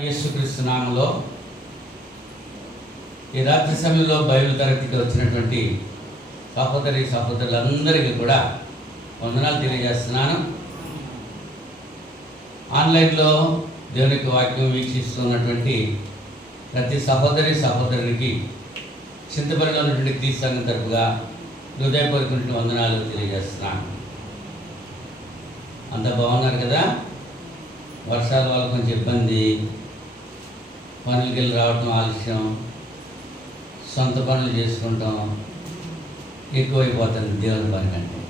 యేసుక్రీస్తు నామములో ఈ రాత్రి సమయంలో బైబిల్ తరగతికి వచ్చినటువంటి సహోదరులందరికీ కూడా వందనాలు తెలియజేస్తున్నాను. ఆన్లైన్లో దేవునికి వాక్యం వీక్షిస్తున్నటువంటి ప్రతి సహోదరికి చింతపల్లిలో ఉన్నటువంటి క్రీస్తు సంఘం తరపుగా హృదయపూర్వకమైన వందనాలు తెలియజేస్తున్నాను. అంత బాగున్నారు కదా? వర్షాల వల్ల కొంచెం ఇబ్బంది, పనులకి వెళ్ళి రావటం ఆలస్యం, సొంత పనులు చేసుకుంటాం ఎక్కువైపోతుంది దేవుని పని కంటే.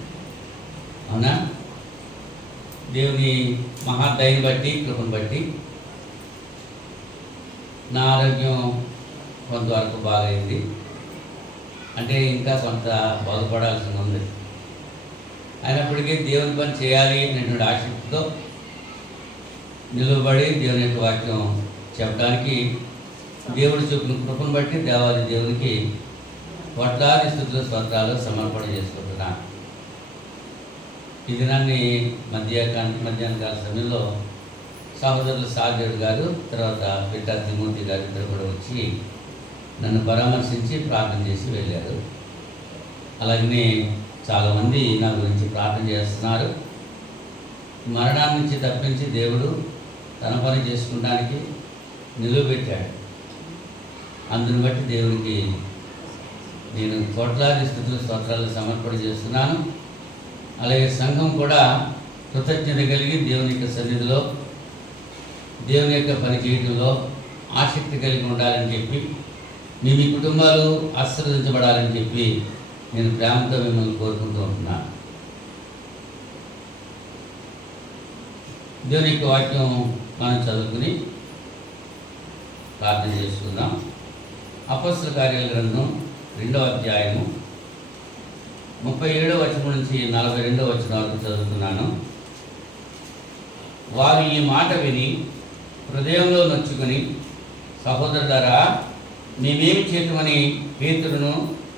అవునా? దేవుని మహాదయని బట్టి, కృపను బట్టి నా ఆరోగ్యం కొంతవరకు బాగైంది. అంటే ఇంకా కొంత బాగుపడాల్సి ఉంది. అయినప్పటికీ దేవుని పని చేయాలి అనేటువంటి ఆసక్తితో నిలువబడి దేవుని యొక్క వాక్యం చెప్పడానికి దేవుడు చూపిన కృపను బట్టి దేవాది దేవునికి కోట్లాది స్తుతుల స్తోత్రాలు సమర్పణ చేసుకుంటున్నాను. ఈ దినాన్ని మధ్యాహ్న కాల సమయంలో సహోదరులు సాగర్ గారు, తర్వాత పితా తిమోతి గారు ఇద్దరు కూడా వచ్చి నన్ను పరామర్శించి ప్రార్థన చేసి వెళ్ళారు. అలాగనే చాలామంది నా గురించి ప్రార్థన చేస్తున్నారు. మరణాన్ని నుంచి తప్పించి దేవుడు తన పని చేసుకోవడానికి నిలువబెట్టాడు. అందుని బట్టి దేవుడికి నేను కోట్లాది స్తుతుల స్తోత్రాలు సమర్పణ చేస్తున్నాను. అలాగే సంఘం కూడా కృతజ్ఞత కలిగి దేవుని యొక్క సన్నిధిలో దేవుని యొక్క పని చేయడంలో ఆసక్తి కలిగి ఉండాలని చెప్పి, మీ కుటుంబాలు ఆశీర్వదించబడాలని చెప్పి నేను ప్రేమతో మిమ్మల్ని కోరుకుంటూ ఉంటున్నాను. దేవుని యొక్క వాక్యం మనం చదువుకుని ప్రార్థన చేసుకుందాం. అపొస్తలుల కార్యాల గ్రంథం 2వ అధ్యాయము 37వ వచనం నుంచి 42వ వచనం వరకు చదువుతున్నాను. వారు ఈ మాట విని హృదయంలో నొచ్చుకొని, సహోదరులారా, మేమేమి చేతుమని పేతురును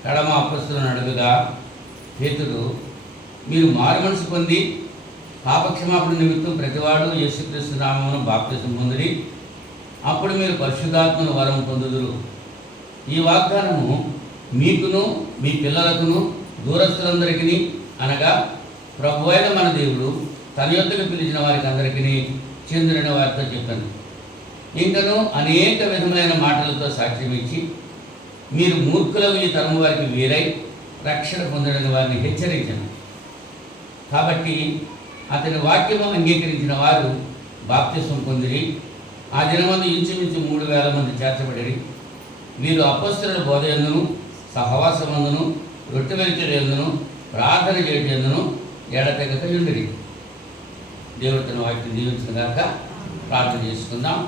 కడమ అపొస్తలులను అడుగగా, పేతురు, మీరు మారుమనసు పొంది పాపక్షమాపణ నిమిత్తం ప్రతివాడు యేసుక్రీస్తు నామమున బాప్తిసం పొందిరి, అప్పుడు మీరు పరిశుద్ధాత్మను వరం పొందుదురు. ఈ వాగ్దానము మీకును మీ పిల్లలకును దూరస్తులందరికీ, అనగా ప్రభువైన మన దేవుడు తన యొద్దకు పిలిచిన వారికి అందరికీ చెందిన వారితో చెప్పాను. ఇంకను అనేక విధములైన మాటలతో సాక్ష్యం ఇచ్చి, మీరు మూర్ఖులకు ఈ తరము వారికి వేరై రక్షణ పొందడని వారిని హెచ్చరించాను. కాబట్టి అతని వాక్యము అంగీకరించిన వారు బాప్తిసం పొందిరి. ఆ దినమందు ఇంచుమించు 3,000 మంది చేర్చబడిరి. వీరు అపొస్తలుల బోధ యందును, సహవాసమందును, రొట్టె విరుచుట యందును, ప్రార్థన చేయడం యందును ఎడతెగక ఉండిరి. దేవుడు తన వాక్యం దీవించుగాక. ప్రార్థన చేసుకుందాం.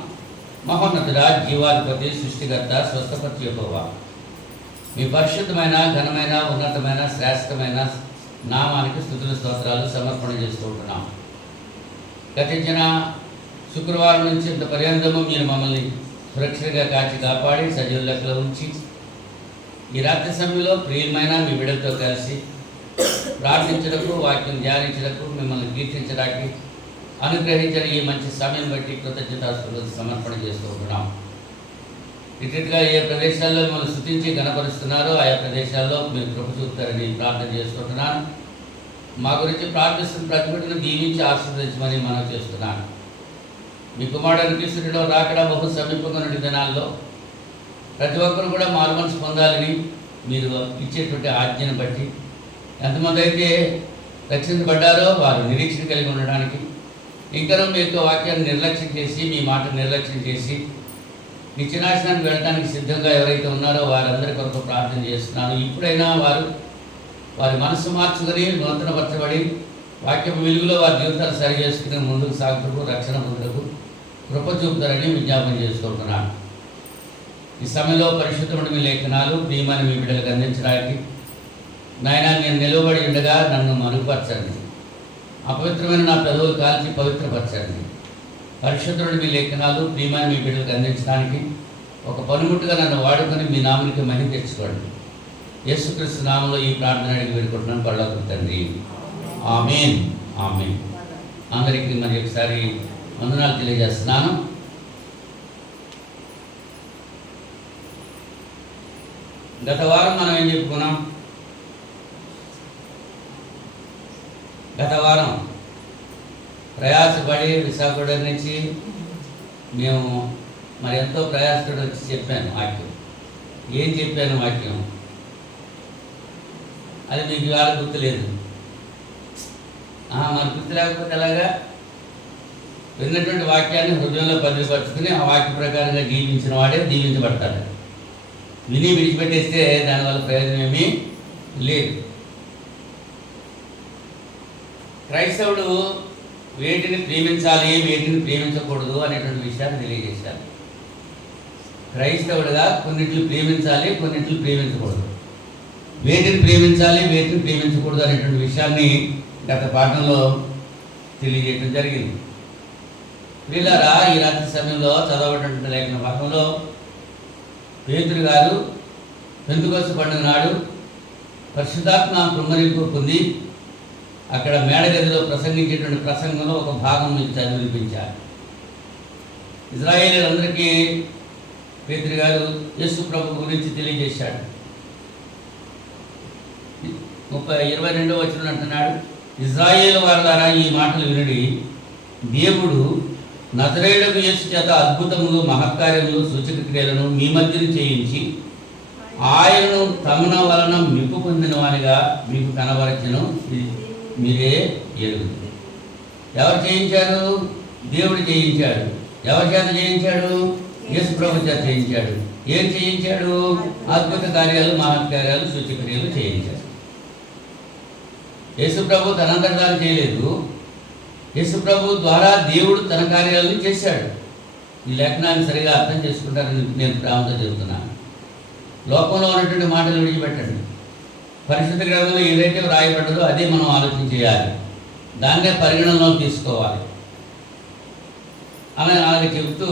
మహోన్నతుడా, జీవాధిపతి, సృష్టికర్త, స్వస్థపతి యెహోవా, మీ పరిశుద్ధమైన, ఘనమైన, ఉన్నతమైన, శ్రేష్టమైన నామానికి స్తుతుల స్తోత్రాలు సమర్పణ చేసుకుంటున్నాం. గతించిన శుక్రవారం నుంచి ఇంత పర్యంతము మీరు మమ్మల్ని సురక్షితంగా కాచి కాపాడి సజీవ లెక్కలో ఉంచి ఈ రాత్రి సమయంలో ప్రియమైన మీ బిడ్డలతో కలిసి ప్రార్థించడకు, వాక్యం ధ్యానించడకు, మిమ్మల్ని కీర్తించడానికి అనుగ్రహించిన ఈ మంచి సమయం బట్టి కృతజ్ఞతాస్తుతులు సమర్పణ చేసుకుంటున్నాం. ఇటుగా ఏ ప్రదేశాల్లో మిమ్మల్ని స్తుతించి గణపరుస్తున్నారో ఆయా ప్రదేశాల్లో మీరు కృప చూపుతారని ప్రార్థన చేసుకుంటున్నాను. మా గురించి ప్రార్థిస్తున్న ప్రతి బిడ్డను దీవించి ఆశీర్వదించమని మనం చేస్తున్నాను. మీ కుమారుడు క్రీస్తునిలో రాకడా బహు సమీపంగా ఉన్న దినాల్లో ప్రతి ఒక్కరు కూడా మారుమనసు పొందాలని మీరు ఇచ్చేటువంటి ఆజ్ఞను బట్టి, ఎంతమంది అయితే రక్షించబడ్డారో వారు నిరీక్షణ కలిగి ఉండడానికి, ఇంకా మీ యొక్క వాక్యాన్ని నిర్లక్ష్యం చేసి, మీ మాట నిర్లక్ష్యం చేసి నిత్యనాశనానికి వెళ్ళడానికి సిద్ధంగా ఎవరైతే ఉన్నారో వారందరి కొరకు ప్రార్థన చేస్తున్నాను. ఇప్పుడైనా వారి మనసు మార్చుకొని నూతనపరచబడి వాక్యం వెలుగులో వారి జీవితాలు సరి చేసుకుని ముందుకు సాగుతూ రక్షణ పొందుటకు కృప చూపుతారని విజ్ఞాపన చేసుకుంటున్నాను. ఈ సమయంలో పరిశుద్ధమైన మీ లేఖనాలు ప్రియమైన మీ బిడ్డలకు అందించడానికి నాయన నేను నిలవబడి ఉండగా నన్ను మరుగుపరచండి. అపవిత్రమైన నా పెదవులు కాల్చి పవిత్రపరచండి. పరిశుద్ధుడు మీ లేఖనాలు ప్రియమైన మీ బిడ్డలకు అందించడానికి ఒక పనిముట్టుగా నన్ను వాడుకొని మీ నామానికి మహిమ తెచ్చుకోండి. యేసుక్రీస్తు నామంలో ఈ ప్రార్థన అడిగి వేడుకుంటున్నాను పరలోకపు తండ్రి. ఆమేన్. ఆమేన్. అందరికీ మరి ఒకసారి వందనాలు తెలియజేస్తున్నాను. గత వారం మనం ఏం చెప్పుకున్నాం? గత వారం ప్రయాసపడి విశాఖపట్నం నుంచి మేము మరి ఎంతో ప్రయాసపడి వచ్చి చెప్పాను వాక్యం. ఏం చెప్పాను వాక్యం? అది మీకు ఇవాళ గుర్తులేదు. మరి గుర్తు లేకపోతే ఎలాగా? విన్నటువంటి వాక్యాన్ని హృదయంలో భద్రపరుచుకుని ఆ వాక్య ప్రకారంగా జీవించిన వాడే దీవించబడతాడు. విని విడిచిపెట్టేస్తే దానివల్ల ప్రయోజనం ఏమీ లేదు. క్రైస్తవుడు వేటిని ప్రేమించాలి, వేటిని ప్రేమించకూడదు అనేటువంటి విషయాన్ని తెలియజేశారు. క్రైస్తవుడుగా కొన్నిటిని ప్రేమించాలి, కొన్నిటిని ప్రేమించకూడదు. వేటిని ప్రేమించాలి, వేటిని ప్రేమించకూడదు అనేటువంటి విషయాన్ని గత పాఠంలో తెలియజేయడం జరిగింది. వీళ్ళారా ఈ రాత్రి సమయంలో చదవబడినటువంటి లేఖన భాగంలో పేతురు గారు పెంతెకొస్తు పండుగ నాడు పరిశుద్ధాత్మ కృమ్మరింపు పొంది అక్కడ మేడగదిలో ప్రసంగించేటువంటి ప్రసంగంలో ఒక భాగం మీకు చదివి వినిపించారు. ఇజ్రాయేలీలందరికీ పేతురు గారు యేసు ప్రభు గురించి తెలియజేశాడు. 22వ వచనం అంటున్నాడు, ఇజ్రాయేలు వారలారా ఈ మాటలు వినుడి, దేవుడు నజరేయుడగు యేసు చేత అద్భుతములు, మహత్కార్యములు, సూచక క్రియలను మీ మధ్యను చేయించి ఆయనను తమన వలన మెప్పు పొందిన వానిగా మీకు కనబరచను, మీరే ఎరుగుతుంది. ఎవరు చేయించారు? దేవుడు చేయించాడు. ఎవరి చేత చేయించాడు? యేసు ప్రభు చేత చేయించాడు. ఏం చేయించాడు? అద్భుత కార్యాలు, మహత్కార్యాలు, సూచక్రియలు చేయించాడు. యేసు ప్రభు తనంతటాలు చేయలేదు. యేసు ప్రభు ద్వారా దేవుడు తన కార్యాలను చేశాడు. ఈ లేఖనాన్ని సరిగా అర్థం చేసుకుంటారని నేను ప్రేమతో చెబుతున్నాను. లోకంలో ఉన్నటువంటి మాటలు విడిచిపెట్టండి. పరిశుద్ధ గ్రంథంలో ఏదైతే వ్రాయబడ్డదో అదే మనం ఆలోచన చేయాలి, దాన్నే పరిగణనలో తీసుకోవాలి. అలాగే చెబుతూ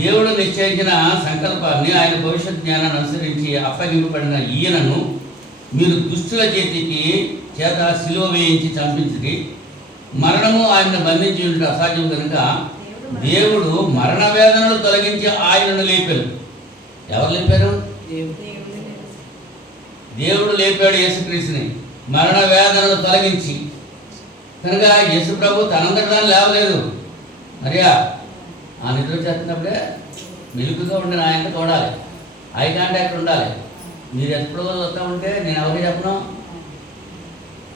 దేవుడు నిశ్చయించిన సంకల్పాన్ని, ఆయన భవిష్యత్ జ్ఞానాన్ని అనుసరించి అప్పగింపబడిన ఈయనను మీరు దుష్టుల చేత సిలువ వేయించి చంపించి మరణము ఆయనను బంధించి ఉంటే అసాధ్యం కనుక దేవుడు మరణ వేదనలు తొలగించి ఆయనను లేపారు. ఎవరు లేపారు? దేవుడు లేపాడు యేసుక్రీస్తుని మరణ వేదనలు తొలగించి. కనుక యేసు ప్రభు తనంతటా లేవలేదు. మరియా ఆ నిద్ర చేస్తున్నప్పుడే మెలుకుగా ఉండిన ఆయనతో చూడాలి, ఐ కాంటాక్ట్ ఉండాలి. మీరు ఎప్పుడు చూస్తూ ఉంటే నేను ఎవరికి చెప్పను,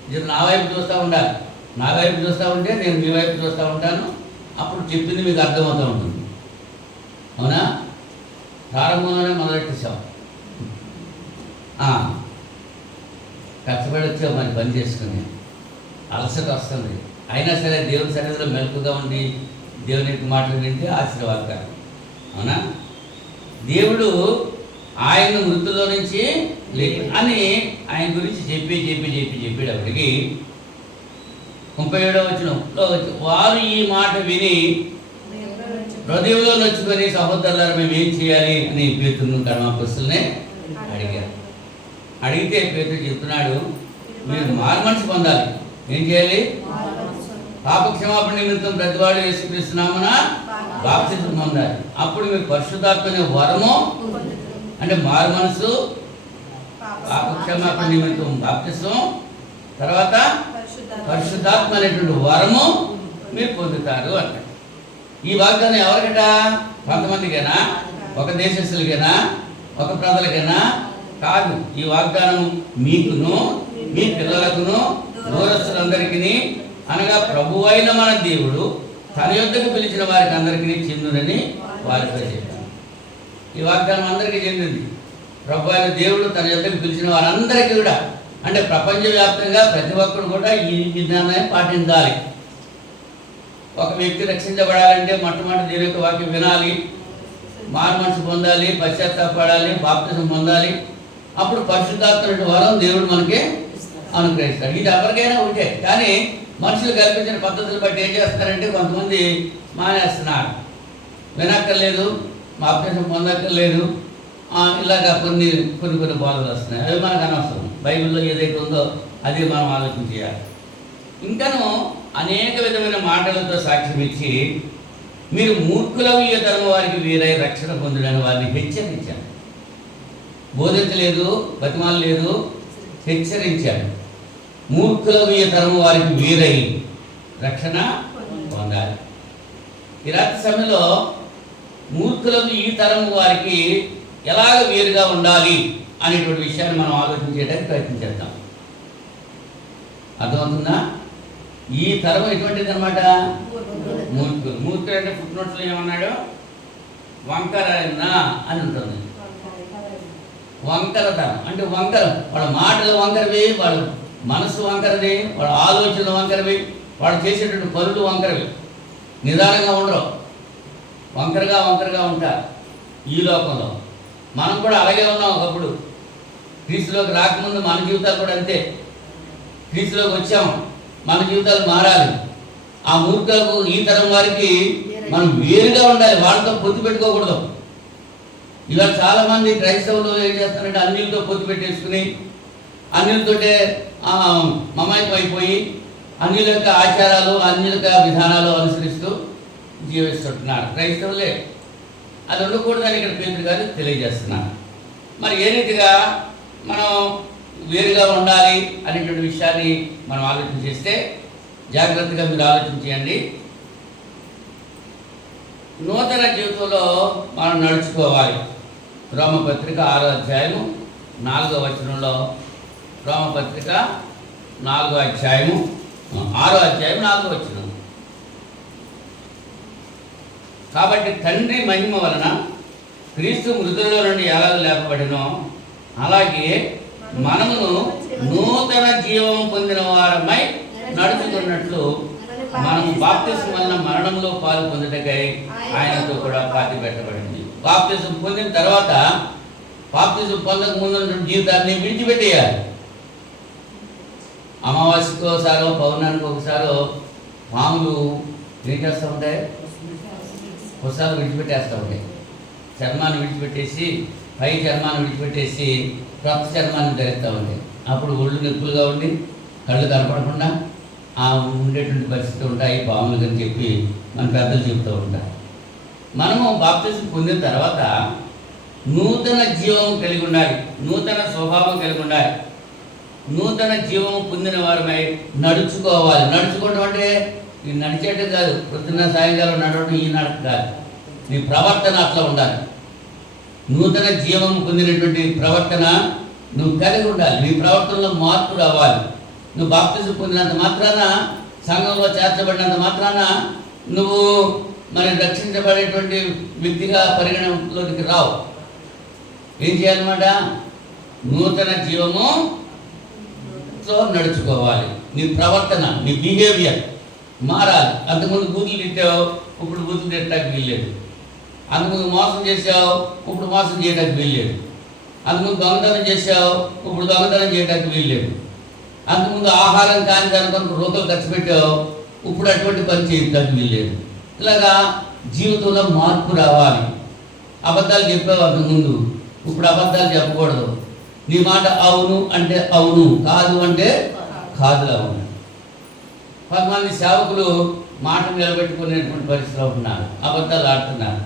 మీరు నా వైపు చూస్తూ ఉండాలి. నా వైపు చూస్తూ ఉంటే నేను మీ వైపు చూస్తూ ఉంటాను. అప్పుడు చెప్పింది మీకు అర్థమవుతూ ఉంటుంది. అవునా? ప్రారంభంలోనే మొదలెట్టేసాం. కష్టపడి వచ్చావు మరి పని చేసుకుని, అలసట వస్తుంది. అయినా సరే దేవుని సన్నిధిలో మెలకుగా ఉండి దేవుని యొక్క మాటలు వింటే ఆశీర్వాదకరం. అవునా? దేవుడు ఆయన మృతుల్లో నుంచి అని ఆయన గురించి చెప్పేటప్పటికి 37వ వచనంలో వారు ఈ మాట విని హృదయంలో నొచ్చుకొని సహోదరులారా మేము ఏం చేయాలి అని పేతురును కర్మపస్తులనే అడిగారు. అడిగితే పేతురు చెప్తున్నాడు, మీరు మారుమనసు పొందాలి. ఏం చేయాలి? పాప క్షమాపణ నిమిత్తం ప్రతివాడు యేసుక్రీస్తునామమున బాప్తిసం పొందాలి. అప్పుడు మీరు పరిశుద్ధాత్మ అనే వరము, అంటే మారుమనసు, పాప క్షమాపణ నిమిత్తం బాప్తిసం, తర్వాత పరిశుద్ధాత్మ అనేటువంటి వరము మీరు పొందుతారు అన్నాడు. ఈ వాగ్దానం ఎవరికట? కొంతమందికైనా, ఒక దేశస్తులకైనా, ఒక ప్రజలకైనా కాదు. ఈ వాగ్దానం మీకును, మీ పిల్లలకును, దూరస్తులందరికీ, అనగా ప్రభువైన మన దేవుడు తన యొద్దకు పిలిచిన వారికి అందరికీ చెందునని వారితో చెప్పారు. ఈ వాగ్దానం అందరికీ చెందింది. ప్రభు అయిన దేవుడు తన యొద్దకు పిలిచిన వారందరికీ కూడా, అంటే ప్రపంచవ్యాప్తంగా ప్రతి ఒక్కరు కూడా ఈ విధానాన్ని పాటించాలి. ఒక వ్యక్తి రక్షించబడాలంటే మొట్టమొదటి దేవుని యొక్క వాక్యం వినాలి, మారుమనసు పొందాలి, పశ్చాత్తాపడాలి, బాప్తిసం పొందాలి. అప్పుడు పరిశుద్ధాత్మ వరం దేవుడు మనకి అనుగ్రహిస్తాడు. ఇది ఎవరికైనా ఉంటే, కానీ మనుషులు కల్పించిన పద్ధతులు బట్టి ఏం చేస్తారంటే కొంతమంది మానేస్తున్నారు. వినక్కర్లేదు, బాప్తిసం పొందక్కర్లేదు, ఇలాగా కొన్ని బోధలు వస్తున్నాయి. అవి మనకు అనవసరం. బైబిల్లో ఏదైతే ఉందో అది మనం ఆలోచన చేయాలి. ఇంకను అనేక విధమైన మాటలతో సాక్ష్యం ఇచ్చి మీరు మూర్ఖులవు ఈ తరం వారికి వీరై రక్షణ పొందుడని వారిని హెచ్చరించారు. బోధించలేదు, బతిమాలలేదు, హెచ్చరించాడు. మూర్ఖులకు ఈ తరము వారికి వీరై రక్షణ పొందాలి. ఈ రాత్రి సమయంలో మూర్ఖులకు ఈ తరము వారికి ఎలాగ వీరుగా ఉండాలి అనేటువంటి విషయాన్ని మనం ఆలోచించేయడానికి ప్రయత్నం చేద్దాం. అర్థమవుతుందా? ఈ తరం ఎటువంటిది అనమాట? మూర్ఖులు. మూర్ఖులు అంటే ఫుట్ నోట్స్లో ఏమన్నాడు? వంకర అని ఉంటుంది. వంకర తరం అంటే వంకర, వాళ్ళ మాటలు వంకరవి, వాళ్ళ మనసు వంకరది, వాళ్ళ ఆలోచనలు వంకరవి, వాళ్ళు చేసేటువంటి పనులు వంకరవి. నిదానంగా ఉండరు, వంకరగా ఉంటారు ఈ లోకంలో. మనం కూడా అలాగే ఉన్నాం ఒకప్పుడు. క్రీస్తులోకి రాకముందు మన జీవితాలు కూడా అంతే. క్రీస్తులోకి వచ్చాము, మన జీవితాలు మారాలి. ఆ మూర్ఖులకు ఈ తరం వారికి మనం వేరుగా ఉండాలి, వాళ్ళతో పొత్తు పెట్టుకోకూడదు. ఇవాళ చాలామంది క్రైస్తవులు ఏం చేస్తారంటే అన్యులతో పొత్తు పెట్టేసుకుని అన్యులతోటే మమైకం అయిపోయి అన్యుల యొక్క ఆచారాలు, అన్యుల యొక్క విధానాలు అనుసరిస్తూ జీవిస్తుంటున్నారు క్రైస్తవులే. అది ఉండకూడదని ఇక్కడ పేతురు గారు తెలియజేస్తున్నారు. మరి ఏ రీతిగా మనం వేరుగా ఉండాలి అనేటువంటి విషయాన్ని మనం ఆలోచన చేస్తే, జాగ్రత్తగా మీరు ఆలోచన చేయండి. నూతన జీవితంలో మనం నడుచుకోవాలి. రోమపత్రిక 6వ అధ్యాయము 4వ వచనంలో, రోమపత్రిక 6వ అధ్యాయం 4వ వచనం. కాబట్టి తండ్రి మహిమ వలన క్రీస్తు మృతులలో నుండి ఎలాగ లేపబడినో అలాగే మనమును నూతన జీవం పొందిన వారమై నడుచుకున్నట్లు మనము బాప్తిసం వలన మరణంలో పాలు పొందుటకై ఆయనతో కూడా పాతి పెట్టబడింది. బాప్తిసం పొందిన తర్వాత బాప్తిసం పొందక ముందు జీవితాన్ని విడిచిపెట్టేయాలి. అమావాస్యకు ఒకసారో పౌర్ణానికి ఒకసారో పాములు ఏం చేస్తూ ఉంటాయి? పుస్తకాలు విడిచిపెట్టేస్తూ ఉంటాయి. చర్మాన్ని విడిచిపెట్టేసి, పై చర్మాన్ని విడిచిపెట్టేసి క్రొత్త చర్మాన్ని ధరిస్తూ ఉంటాయి. అప్పుడు ఒళ్ళు నొప్పులుగా ఉండి కళ్ళు కనపడకుండా ఉండేటువంటి పరిస్థితి ఉంటాయి పాములు అని చెప్పి మన పెద్దలు చెబుతూ ఉంటారు. మనము బాప్తిసం పొందిన తర్వాత నూతన జీవం కలిగి ఉండాలి, నూతన స్వభావం కలిగి ఉండాలి. నూతన జీవం పొందిన వారమై నడుచుకోవాలి. నడుచుకోవడం అంటే ఇది నడిచేయటం కాదు, పొద్దున్న సాయంకాలం నడవడం ఈ నడక కాదు. నీ ప్రవర్తన అట్లా ఉండాలి. నూతన జీవం పొందినటువంటి ప్రవర్తన నువ్వు కలిగి ఉండాలి. నీ ప్రవర్తనలో మార్పు రావాలి. నువ్వు బాప్తిసం పొందినంత మాత్రాన, సంఘంలో చేర్చబడినంత మాత్రాన నువ్వు మరి రక్షించబడేటువంటి వ్యక్తిగా పరిగణలోకి రావు. ఏం చేయాలన్నమాట? నూతన జీవముతో నడుచుకోవాలి. నీ ప్రవర్తన, నీ బిహేవియర్ మారాలి. అంతకుముందు బూతులు తిట్టావు, ఇప్పుడు బూతులు తిట్టడానికి వీల్లేదు. అంతకుముందు మోసం చేసావు, ఇప్పుడు మోసం చేయడానికి వీల్లేదు. అంతకుముందు దొంగతనం చేసావు, ఇప్పుడు దొంగతనం చేయడానికి వీల్లేదు. అంతకుముందు ఆహారం కాని దానికొరకు రూపాయలు ఖర్చు పెట్టావు, ఇప్పుడు అటువంటి పని చేయడానికి వీల్లేదు. ఇలాగా జీవితంలో మార్పు రావాలి. అబద్ధాలు చెప్పావు అంతకుముందు, ఇప్పుడు అబద్ధాలు చెప్పకూడదు. నీ మాట అవును అంటే అవును, కాదు అంటే కాదులా ఉంది. కొంతమంది సేవకులు మాట నిలబెట్టుకునేటువంటి పరిస్థితిలో ఉన్నారు, అబద్ధాలు ఆడుతున్నారు.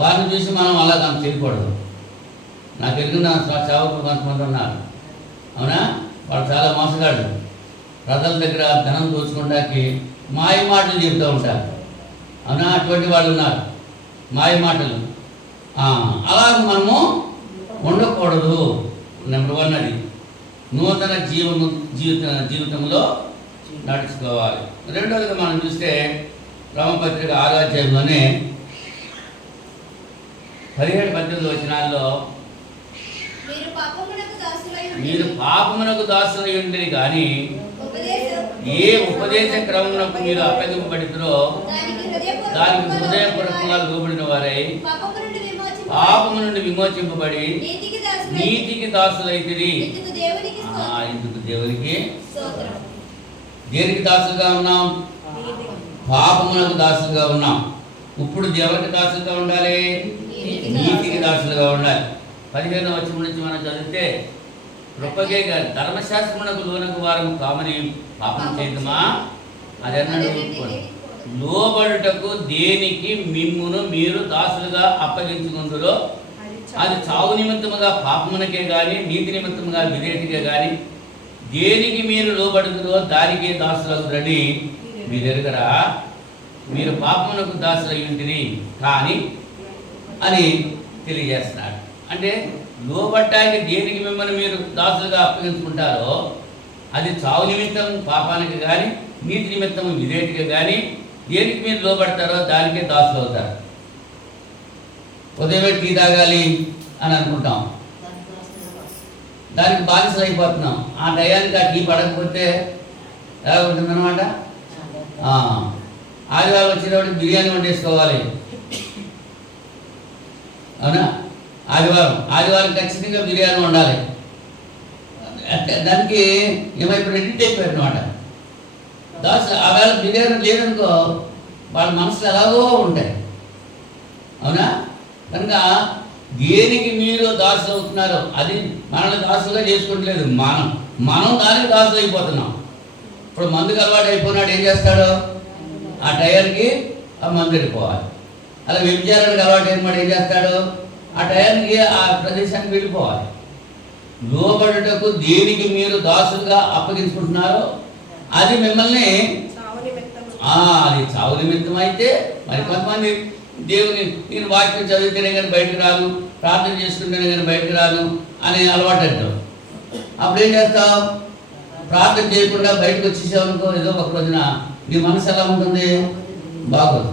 వారిని చూసి మనం అలా మనం చేయకూడదు. నాకు ఎరిగిన సేవకులు కొంతమంది ఉన్నారు, అవునా? వాళ్ళు చాలా మోసగాళ్ళు. ప్రజల దగ్గర ధనం దోచుకోవడానికి మాయ మాటలు చెప్తూ ఉంటారు, అవునా? అటువంటి వాళ్ళు ఉన్నారు, మాయ మాటలు. అలాగ మనము ఉండకూడదు. నెంబర్ 1 అది నూతన జీవితంలో నడుచుకోవాలి. రెండవదిగా మనం చూస్తే రోమపత్రిక 6వ అధ్యాయంలోనే 17-18 వచనాల్లో, మీరు పాపమునకు దాసులై ఉండిరి కానీ ఏ ఉపదేశ క్రమమునకు మీరు అప్పగింపబడితురో దానికి హృదయపూర్వకంగా లోబడిన వారై పాపము నుండి విమోచింపబడి నీతికి దాసులైతిరి. ఇందుకు దేవునికి దేనికి దాసులుగా ఉన్నాం? పాపమునకు దాసులుగా ఉన్నాం. ఇప్పుడు దేవునికి దాసులుగా ఉండాలి, నీతికి దాసులుగా ఉండాలి. 15వ వచనం నుంచి మనం చదివితే, కృపగే గారు ధర్మశాస్త్రమునకు లోనకు వారము కామని పాపం చేద్దామా అది అన్నాడు. లోబడుటకు దేనికి మిమ్మును మీరు దాసులుగా అప్పగించుకుందురో అది చావు నిమిత్తముగా పాపమునకే కానీ నీతి నిమిత్తముగా విధేయతకే కానీ దేనికి మీరు లోబడుతుందో దానికే దాసులగురని మీరు ఎరుగరా? మీరు పాపమునకు దాసులై ఉంటుంది కానీ అని తెలియజేస్తున్నాడు. అంటే లోబడ్డానికి దేనికి మిమ్మల్ని మీరు దాసులుగా అప్పగించుకుంటారో అది చావు నిమిత్తం పాపానికి కానీ నీతి నిమిత్తం విధేయతకి కానీ దేనికి మీరు లోబడతారో దానికే దాసులు అవుతారు. ఉదయమే టీ తాగాలి అని అనుకుంటాం, దానికి బానిసలు అయిపోతున్నాం. ఆ టయానికి ఆ టీ పడకపోతే ఎలా ఉంటుందన్నమాట. ఆదివారం వచ్చేటప్పుడు బిర్యానీ వండేసుకోవాలి, అవునా? ఆదివారం ఖచ్చితంగా బిర్యానీ వండాలి. దానికి ఏమైపోయి ఎడిట్ అయిపోయారు అనమాట. ఆవేళ బిర్యానీ లేదనుకో వాళ్ళ మనసులు ఎలాగో ఉంటాయి, అవునా? కనుక దేనికి మీరు దాసులు అవుతున్నారో అది మనల్ని దాసులుగా చేసుకోవట్లేదు, మనం దానికి దాసులు అయిపోతున్నాం. ఇప్పుడు మందుకు అలవాటు అయిపోయినాడు ఏం చేస్తాడు? ఆ టైర్కి ఆ మందు వెళ్ళిపోవాలి. అలా వ్యభిచారానికి అలవాటు అయినవాడు ఏం చేస్తాడు? ఆ టైర్కి ఆ ప్రదేశానికి వెళ్ళిపోవాలి. లోబడుటకు దేనికి మీరు దాసులుగా అప్పగించుకుంటున్నారో అది మిమ్మల్ని అది చావు నిమిత్తం అయితే మరి కొంతమంది దేవుని నేను వాక్యం చదివితేనే కానీ బయటకు రాను, ప్రార్థన చేసుకుంటేనే కానీ బయటకు రాను అనే అలవాటు అంటావు. అప్పుడు ఏం చేస్తావు? ప్రార్థన చేయకుండా బయటకు వచ్చేసావు అనుకో, ఏదో ఒక రోజున నీ మనసు ఎలా ఉంటుంది? బాగోదు.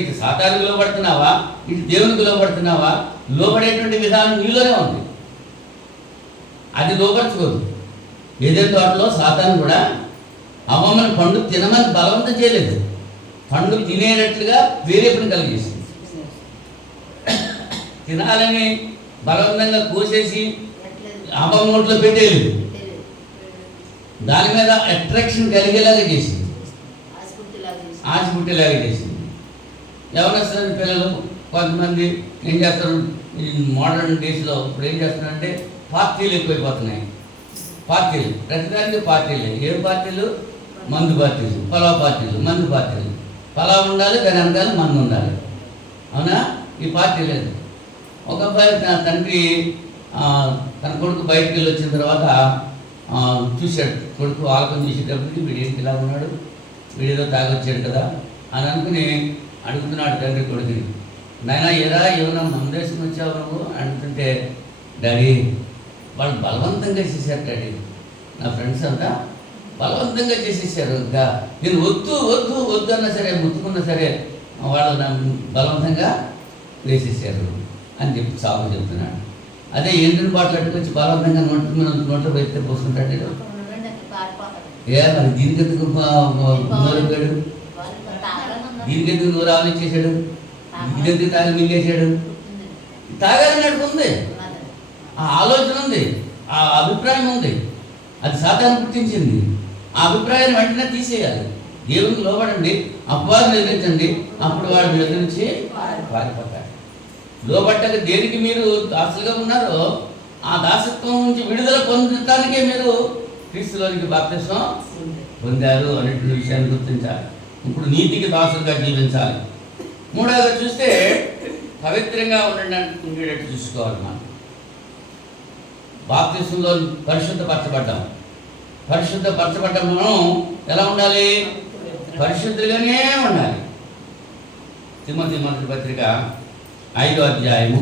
ఇటు సాతానికి లోబడుతున్నావా, ఇటు దేవునికి లోబడుతున్నావా? లోబడేటువంటి విధానం నీలోనే ఉంది, అది లోపరుచుకోదు. ఏదైతే తోటలో సాతాను కూడా అమ్మమ్మని పండు తినమని బలవంతం చేయలేదు, పండు తినేటట్లుగా వేరేపని కలిగేసింది. తినాలని బలవంతంగా కోసేసి అమ్మమ్మ నోట్లో పెట్టేయలేదు, దాని మీద అట్రాక్షన్ కలిగేలాగా చేసింది, ఆశ పుట్టేలాగా చేసింది. ఎవరైనా పిల్లలు కొంతమంది ఏం చేస్తారు, ఈ మోడర్న్ డేస్లో ఇప్పుడు ఏం చేస్తున్నారంటే పార్టీలు ఎక్కువైపోతున్నాయి. పార్టీలు, ప్రతిదానికి పార్టీలు. ఏ పార్టీలు? మందు పార్టీలు, పలావ్ పార్టీలు, మందు పార్టీలు. పలావ్ ఉండాలి, దాని వెనకాల మందు ఉండాలి, అవునా? ఈ పార్టీ లేదు. ఒక అబ్బాయి తన తండ్రి తన కొడుకు బయటికి వెళ్ళి వచ్చిన తర్వాత చూశాడు, కొడుకు ఆలోచన చూసేటప్పటికి వీడు ఏంటి ఇలా ఉన్నాడు, వీడేదో తాగొచ్చాడు కదా అని అనుకుని అడుగుతున్నాడు తండ్రి కొడుకుని, నాయనా ఏరా ఏమన్నా మందేశం వచ్చావు నువ్వు అంటుంటే, డాడీ వాళ్ళు బలవంతంగా చేశారు డాడీ, నా ఫ్రెండ్స్ అంతా బలవంతంగా చేసేసారు. ఇంకా నేను వద్దు వద్దు వద్దు అన్నా సరే, ముత్తుకున్నా సరే వాళ్ళు నన్ను బలవంతంగా వేసేసారు అని చెప్పి సాగు చెప్తున్నాడు. అదే ఎండిన బాటలు అట్టుకొచ్చి బలవంతంగా నోట్లో పెడితే పోసుకుంటాడు. ఏ మరి దీనికెందుకు నోరుగాడు, దీనికెందుకు నోరు ఆలోచించేశాడు, దీనికెందుకు తాగి మింగేశాడు? తాగాలని ఉంది, ఆ ఆలోచన ఉంది, ఆ అభిప్రాయం ఉంది, అది సాతాను పుట్టించింది. ఆ అభిప్రాయాన్ని వెంటనే తీసేయాలి. దేవునికి లోబడండి, అపవాదుని ఎదిరించండి, అప్పుడు వాడు మీ ఎదురు నుంచి పారిపోతాడు. లోబట్టక దేనికి మీరు దాసులుగా ఉన్నారో ఆ దాసత్వం నుంచి విడుదల పొందటానికే మీరు క్రీస్తులోనికి బాప్తిస్మం పొందారు అనేటువంటి విషయాన్ని గుర్తించాలి. ఇప్పుడు నీతికి దాసులుగా జీవించాలి. మూడవగా చూస్తే పవిత్రంగా ఉండేటట్టు చూసుకోవాలి. మనం బాప్తిస్మంలో పరిశుద్ధపరచబడ్డాం. పరిశుద్ధపరచబడ్డ మనం ఎలా ఉండాలి? పరిశుద్ధులుగానే ఉండాలి. తిమోతి మొదటి పత్రిక 5వ అధ్యాయము,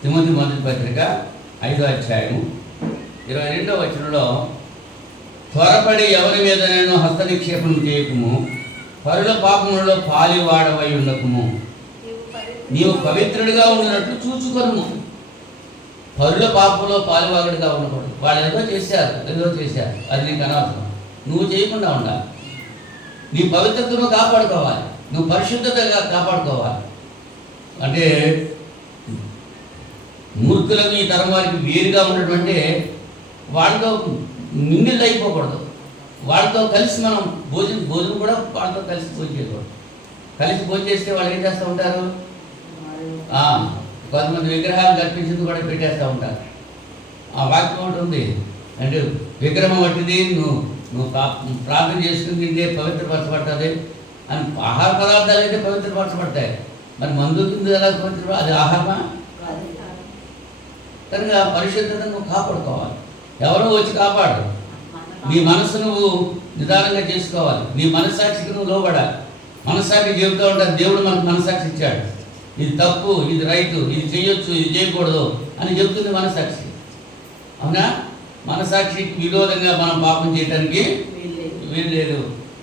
తిమోతి మొదటి పత్రిక 5వ అధ్యాయము 22వ వచనంలో, త్వరపడి ఎవరి మీద నేను హస్త నిక్షేపం చేయకము, పరుల పాపములలో పాలివాడవై ఉండకము, నీవు పవిత్రుడిగా ఉండినట్లు చూచుకొనుము. పరుల పాపంలో పాలివాగుడిగా ఉండకూడదు. వాళ్ళు ఏదో చేశారు, అది నీకు అనవసరం. నువ్వు చేయకుండా ఉండాలి. నీ పవిత్రతను కాపాడుకోవాలి, నువ్వు పరిశుద్ధతగా కాపాడుకోవాలి. అంటే మూర్ఖులకు ఈ తరం వారికి వేరుగా ఉన్నటువంటి వాళ్ళతో మింగిల్ అయిపోకూడదు. వాళ్ళతో కలిసి మనం భోజనం కూడా వాళ్ళతో కలిసి భోజనం చేయకూడదు. కలిసి భోజనం చేస్తే వాళ్ళు ఏం చేస్తూ ఉంటారు? కొంతమంది విగ్రహాలు కల్పించింది కూడా పెట్టేస్తూ ఉంటారు. ఆ వాక్యం ఒకటి ఉంది, అంటే విగ్రహం వంటిది నువ్వు ప్రార్థన చేసుకుని తింటే పవిత్రపరచబడుతుంది అని. ఆహార పదార్థాలు అయితే పవిత్రపరచబడతాయి, మరి మందు కింద ఎలా పవిత్రం? అది ఆహారమా? కనుక పరిశుద్ధతను నువ్వు కాపాడుకోవాలి. ఎవరో వచ్చి కాపాడు. నీ మనసు నువ్వు నిదానంగా చేసుకోవాలి. నీ మనస్సాక్షికి నువ్వు లోబడాలి. మనస్సాక్షి చెబుతూ ఉంటాడు, దేవుడు మనకు మనస్సాక్షి ఇచ్చాడు. ఇది తప్పు, ఇది రైతు, ఇది చేయొచ్చు, ఇది చేయకూడదు అని చెబుతుంది మనస్సాక్షి. అవునా? మనస్సాక్షికి విరోధంగా మనం పాపం చేయడానికి వీలు లేదు.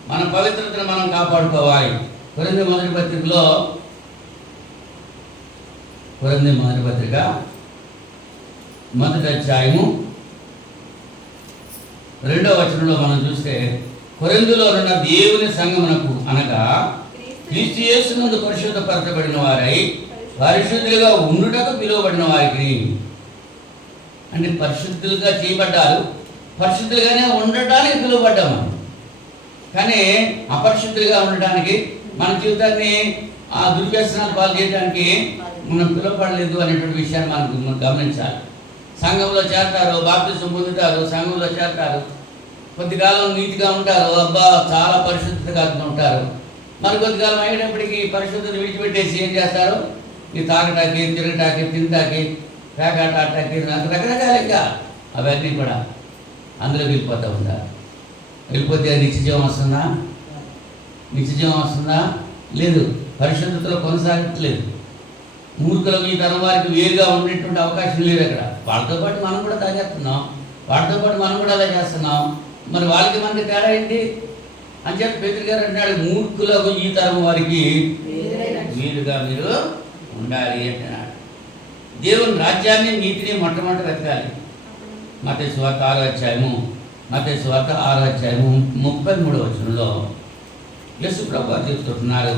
మన పవిత్రతను మనం కాపాడుకోవాలి. కొరింథీ మొదటి పత్రిక 1వ అధ్యాయము 2వ వచనంలో మనం చూస్తే, కొరింథీలో ఉన్న దేవుని సంఘమునకు అనగా క్రీస్తు యేసునందు పరిశుద్ధపరచబడిన వారై పరిశుద్ధులుగా ఉండుటకు పిలువబడిన వారికి, అంటే పరిశుద్ధులుగా చేయబడ్డారు, పరిశుద్ధులుగానే ఉండటానికి పిలువబడ్డాము. కానీ అపరిశుద్ధులుగా ఉండటానికి, మన జీవితాన్ని ఆ దుర్వ్యసనాలు పాలు చేయడానికి మనం పిలువబడలేదు అనేటువంటి విషయాన్ని మనం గమనించాలి. సంఘంలో చేరతారు, బాప్తిసం పొందుతారు, సంఘంలో చేరతారు, కొద్దికాలం నీతిగా ఉంటారు, అబ్బా చాలా పరిశుద్ధతగా ఉంటారు. మరి కొద్దికాలం అయ్యేటప్పటికి పరిశుద్ధతను విడిచిపెట్టేసి ఏం చేస్తారు? ఈ తాగటాకి, తిరగటాకి, తింటాకి, పేకాట ఆటకి, రకరకాలుగా అవన్నీ కూడా అందులో వెళ్ళిపోతూ ఉంటారు. వెళ్ళిపోతే నిత్యజీవం వస్తుందా? నిత్యజీవం వస్తుందా? లేదు. పరిశుద్ధతలో కొనసాగట్లేదు. మూర్ఖులకు ఈ తరం వారికి వేరుగా ఉండేటువంటి అవకాశం లేదు అక్కడ. వాళ్ళతో పాటు మనం కూడా తాగేస్తున్నాం, వాళ్ళతో పాటు మనం కూడా అలా చేస్తున్నాం. మరి వాళ్ళకి మనకి తేడా ఏంటి అని చెప్పి పేతురు గారు అంటున్నాడు, మూర్ఖులకు ఈ తరం వారికి వీరుగా మీరు ఉండాలి అంటున్నాడు. దేవుని రాజ్యాన్ని, నీతిని మొట్టమొదటి వెతకాలి. మత్తయి సువార్త 6వ అధ్యాయము 33వ వచనంలో యేసు ప్రభువు చెప్తున్నారు,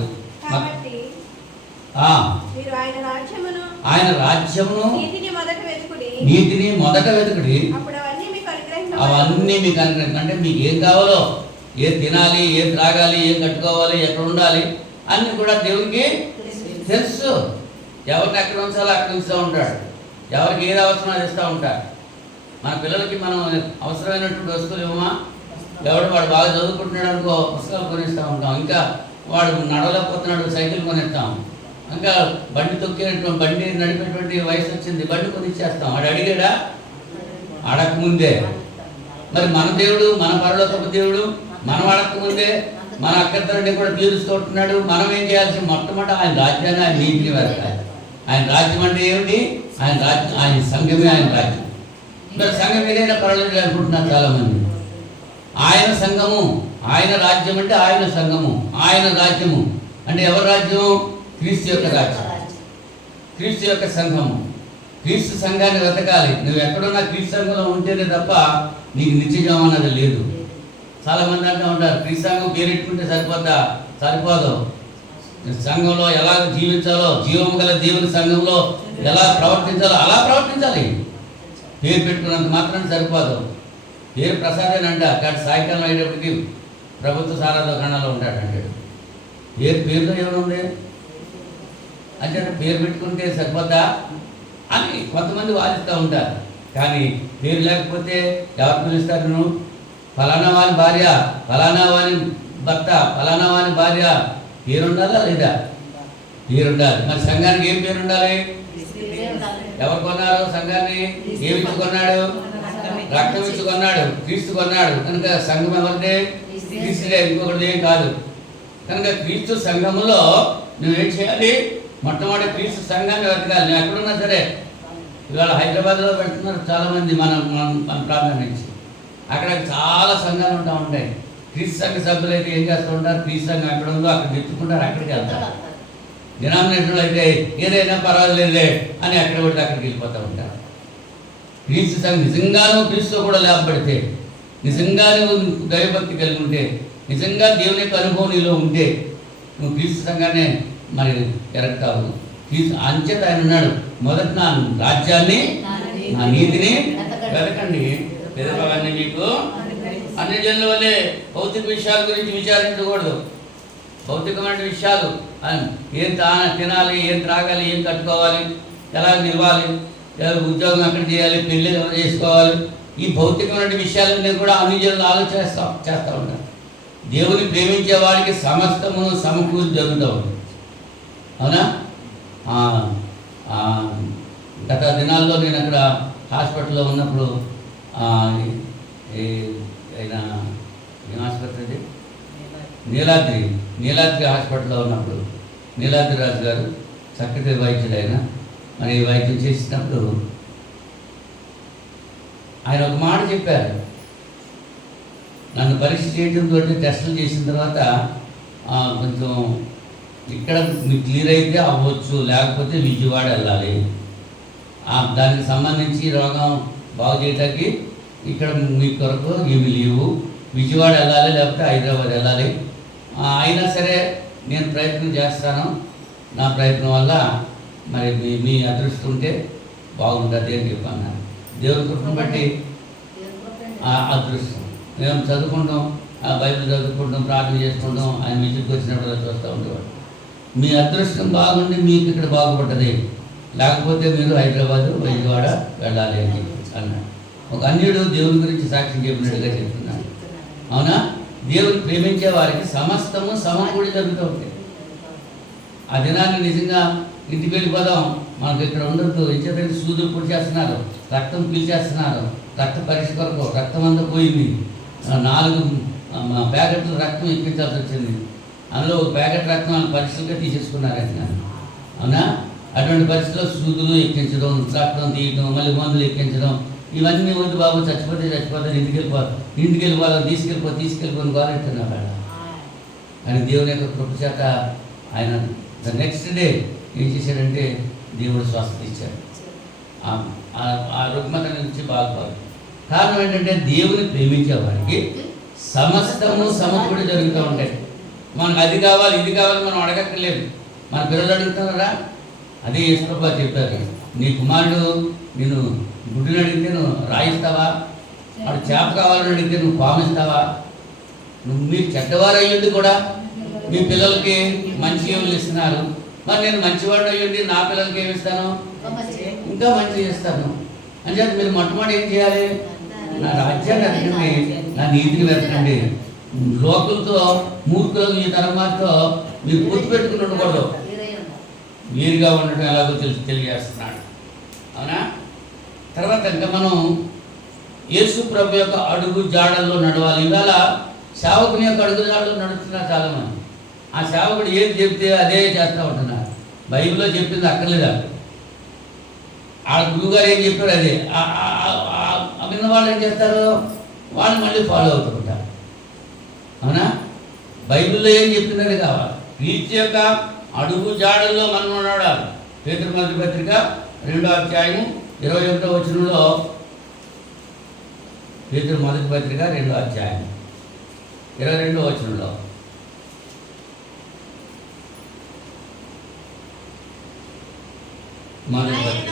ఆయన రాజ్యమును నీతిని మొదట వెతుకుడి, అవన్నీ మీకు అనుగ్రహం. అంటే మీకు ఏం కావాలో, ఏం తినాలి, ఏం త్రాగాలి, ఏం కట్టుకోవాలి, ఎక్కడ ఉండాలి అన్నీ కూడా దేవునికి తెలుసు. ఎవరిని ఎక్కడ ఉంచాలో అక్కడ ఉంచుతూ ఉంటాడు. ఎవరికి ఏది అవసరం అది ఇస్తూ ఉంటాడు. మన పిల్లలకి మనం అవసరమైనటువంటి వస్తువులు ఇవ్వమా? వాడు బాగా చదువుకుంటున్నాడు అనుకో, పుస్తకాలు కొనిస్తూ ఉంటాం. ఇంకా వాడు నడవలేకపోతున్నాడు, సైకిల్ కొనిస్తాం. ఇంకా బండి నడిపేటువంటి వయసు వచ్చింది, బండి కొనిచ్చేస్తాం. వాడు అడిగాడా? అడగకముందే. మరి మన దేవుడు, మన పరలోకపు దేవుడు మనం అడగకముందే మన అక్కర్తలని కూడా తీరుస్తుంటున్నాడు. మనం ఏం చేయాల్సి? మొట్టమొదటి ఆయన రాజ్యాన్ని, ఆయన నీతిని వెతకాలి. ఆయన రాజ్యం అంటే ఏమిటి? ఆయన రాజ్యం, ఆయన సంఘమే ఆయన రాజ్యం. మరి సంఘం ఏదైనా పర్వాలేదు అనుకుంటున్నారు చాలామంది. ఆయన సంఘము, ఆయన రాజ్యం అంటే ఆయన సంఘము, ఆయన రాజ్యము అంటే ఎవరి రాజ్యం? క్రీస్తు యొక్క రాజ్యం, క్రీస్తు యొక్క సంఘము. క్రీస్తు సంఘాన్ని వెతకాలి. నువ్వు ఎక్కడున్నా క్రీస్తు సంఘంలో ఉంటేనే తప్ప నీకు నిత్యజీవం అన్నది లేదు. చాలామంది అంటూ ఉంటారు, క్రీస్తు సంఘం పేరెట్టుకుంటే సరిపోద్దా? సరిపోదు. సంఘంలో ఎలా జీవించాలో, జీవం గల దేవుని సంఘంలో ఎలా ప్రవర్తించాలో అలా ప్రవర్తించాలి. పేరు పెట్టుకున్నంత మాత్రం సరిపోదు. పేరు ప్రసాదేనంట, కానీ సాయంకాలం అయ్యేటప్పటికి ప్రభుత్వ సారా దుకాణాల్లో ఉంటాడంటాడు. పేరులో ఏముంది అంటే పేరు పెట్టుకుంటే సరిపోద్దా అని కొంతమంది వాదిస్తూ ఉంటారు. కానీ పేరు లేకపోతే ఎవరు పిలుస్తారు? నువ్వు ఫలానా వాని భార్య, ఫలానా వాని భర్త, ఫలానా వాని భార్య పేరుండాలా లేదా? పేరుండాలి. మరి సంఘానికి ఏం పేరు ఉండాలి? ఎవరు కొన్నారు సంఘాన్ని? ఏమిచ్చి కొన్నాడు? రక్తం ఇచ్చి కొన్నాడు, క్రీస్తు కొన్నాడు. కనుక సంఘం ఎవరిదే? క్రీస్తుదే, ఇంకొకటి ఏం కాదు. కనుక క్రీస్తు సంఘములో నువ్వేం చేయాలి? మొట్టమొదటి క్రీస్తు సంఘాన్ని వెతకాలి. నువ్వు ఎక్కడున్నా సరే. ఇవాళ హైదరాబాద్లో పెడుతున్నారు చాలామంది మన ప్రాంతం నుంచి. అక్కడ చాలా సంఘాలు ఉంటాయి. క్రీస్తు సంఘ సభ్యులు అయితే ఏం చేస్తూ ఉంటారు? క్రీస్తు సంఘం ఎక్కడ ఉందో అక్కడ తెచ్చుకుంటారు, అక్కడికి వెళ్తారు. డినామినేషన్లో అయితే ఏదైనా పర్వాలేదులే అని ఎక్కడ పడితే అక్కడికి వెళ్ళిపోతూ ఉంటారు. క్రీస్తు సంఘం నిజంగానూ క్రీస్తుతో కూడా లేపబడితే, నిజంగా నువ్వు దైవభక్తి కలిగి ఉంటే, నిజంగా దేవుని యొక్క అనుభవం నీలో ఉంటే నువ్వు క్రీస్తు సంఘాన్ని మరి ఎరగతావు. క్రీస్తు అంచేత ఆయన ఉన్నాడు, మొదట నా రాజ్యాన్ని, నా నీతిని వెతకండి, పెదవన్నీ మీకు అన్ని జనుల వల్లే. భౌతిక విషయాల గురించి విచారించకూడదు. భౌతికమైన విషయాలు ఏం తినాలి, ఏం త్రాగాలి, ఏం కట్టుకోవాలి, ఎలా నిలవాలి, ఉద్యోగం ఎక్కడ చేయాలి, పెళ్ళి ఎవరు చేసుకోవాలి, ఈ భౌతికమైన విషయాలన్నీ కూడా అన్ని జనులు చేస్తూ ఉంటారు. దేవుని ప్రేమించే వాడికి సమస్తమును సమకూర్చి జరుగుతూ ఉంది. అవునా? గత దినాల్లో నేను అక్కడ హాస్పిటల్లో ఉన్నప్పుడు అయినా ఏం ఆసుపత్రి అది, నీలాద్రి హాస్పిటల్లో ఉన్నప్పుడు నీలాద్రి రాజు గారు చక్కటి వైద్యుడు. ఆయన మరి వైద్యం చేసినప్పుడు ఆయన ఒక మాట చెప్పారు. నన్ను పరీక్ష చేయడంతో టెస్టులు చేసిన తర్వాత కొంచెం ఇక్కడ మీకు క్లియర్ అయితే అవ్వచ్చు, లేకపోతే విజయవాడ వెళ్ళాలి, దానికి సంబంధించి రోగం బాగు చేయడానికి ఇక్కడ మీ కొరకు ఏమి లేవు, విజయవాడ వెళ్ళాలి లేకపోతే హైదరాబాద్ వెళ్ళాలి. అయినా సరే నేను ప్రయత్నం చేస్తాను, నా ప్రయత్నం వల్ల మరి మీ అదృష్టం ఉంటే బాగుంటుంది అని చెప్పాను. దేవుని కృపను బట్టి అదృష్టం మేము చదువుకుంటాం, బైబిల్ చదువుకుంటాం, ప్రార్థన చేసుకుంటాం, ఆయన విజిట్కి వచ్చినప్పుడు చూస్తూ ఉండేవాడు. మీ అదృష్టం బాగుండి మీకు ఇక్కడ బాగుపడ్డది, లేకపోతే మీరు హైదరాబాదు విజయవాడ వెళ్ళాలి అని అన్నాడు. ఒక అన్యుడు దేవుని గురించి సాక్ష్యం చెప్పినట్టుగా చెప్తున్నాడు. అవునా? దేవుని ప్రేమించే వారికి సమస్తము సమకూడి జరుగుతూ ఉంటాయి. ఆ దినాన్ని నిజంగా ఇంటికి వెళ్ళిపోదాం, మనకు ఇక్కడ ఉండదు, ఇచ్చేదానికి సూదులు పొడి చేస్తున్నారు, రక్తం పీల్చేస్తున్నారు, రక్త పరీక్ష కొరకు రక్తం అంతా పోయింది, 4 ప్యాకెట్లు రక్తం ఎక్కించాల్సి వచ్చింది. అందులో ఒక ప్యాకెట్ రక్తం వాళ్ళు పరీక్షలుగా తీసేసుకున్నారు. అవునా? అటువంటి పరిస్థితుల్లో సూదులు ఎక్కించడం, రక్తం తీయడం, మళ్ళీ మందులు ఎక్కించడం, ఇవన్నీ వద్దు బాబు, చచ్చిపోతే ఇంటికి వెళ్ళిపోవాలి, తీసుకెళ్ళిపోని గోరెట్టున్నాడు. కానీ దేవుని యొక్క కృప చేత ఆయన ద నెక్స్ట్ డే ఏం చేశాడంటే దేవుడు స్వస్థత ఇచ్చాడు. ఆ రుగ్మత నుంచి బాగుపడు. కారణం ఏంటంటే దేవుని ప్రేమించేవాడికి సమస్తము సమకూడి జరుగుతూ ఉంటాయి. మనకు అది కావాలి ఇది కావాలి మనం అడగక్కర్లేదు. మన పిల్లలు అడుగుతున్నారా? అదే యేసుప్రభువు చెప్పారు, నీ కుమారుడు నేను గుడ్డుని అడిగితే నువ్వు రాయిస్తావా, వాడు చేప కావాలని అడిగితే నువ్వు పామిస్తావా? మీరు చెడ్డవారు అయ్యండి కూడా మీ పిల్లలకి మంచి ఏమి ఇస్తున్నారు, మరి నేను మంచివాడు అయ్యండి నా పిల్లలకి ఏమి ఇస్తాను, ఇంకా మంచి చేస్తాను అని చెప్పి మీరు మొట్టమొదటి ఏం చేయాలి? నా రాజ్యాన్ని వెతకండి, నా నీతిని వెతకండి. లోకులతో మూర్ఖులు ఈ తరమాతో మీరు గుర్తుపెట్టుకుని ఉండకూడదు. వీరుగా ఉండటం ఎలాగో తెలియజేస్తున్నాడు. అవునా? తర్వాత ఇంకా మనం యేసు ప్రభు యొక్క అడుగు జాడల్లో నడవాలి. ఇవాళ సేవకుని యొక్క అడుగు జాడల్లో నడుస్తున్నారు చాలామంది. ఆ సేవకుడు ఏది చెప్తే అదే చేస్తూ ఉంటున్నారు. బైబిల్లో చెప్పింది అక్కర్లేదా? ఆ గురువుగారు ఏం చెప్పారు అదే. విన్న వాళ్ళు ఏం చేస్తారు? వాళ్ళు మళ్ళీ ఫాలో అవుతుంటారు. అవునా? బైబిల్లో ఏం చెప్తున్నది కావాలి. క్రీస్తు యొక్క అడుగు జాడల్లో మనం నడవాలి. పేతురు మొదటి పత్రిక 2వ అధ్యాయం 21వ వచనంలో, పేతురు మొదటి పత్రిక 2వ అధ్యాయం 22వ వచనంలో, మొదటి పత్రిక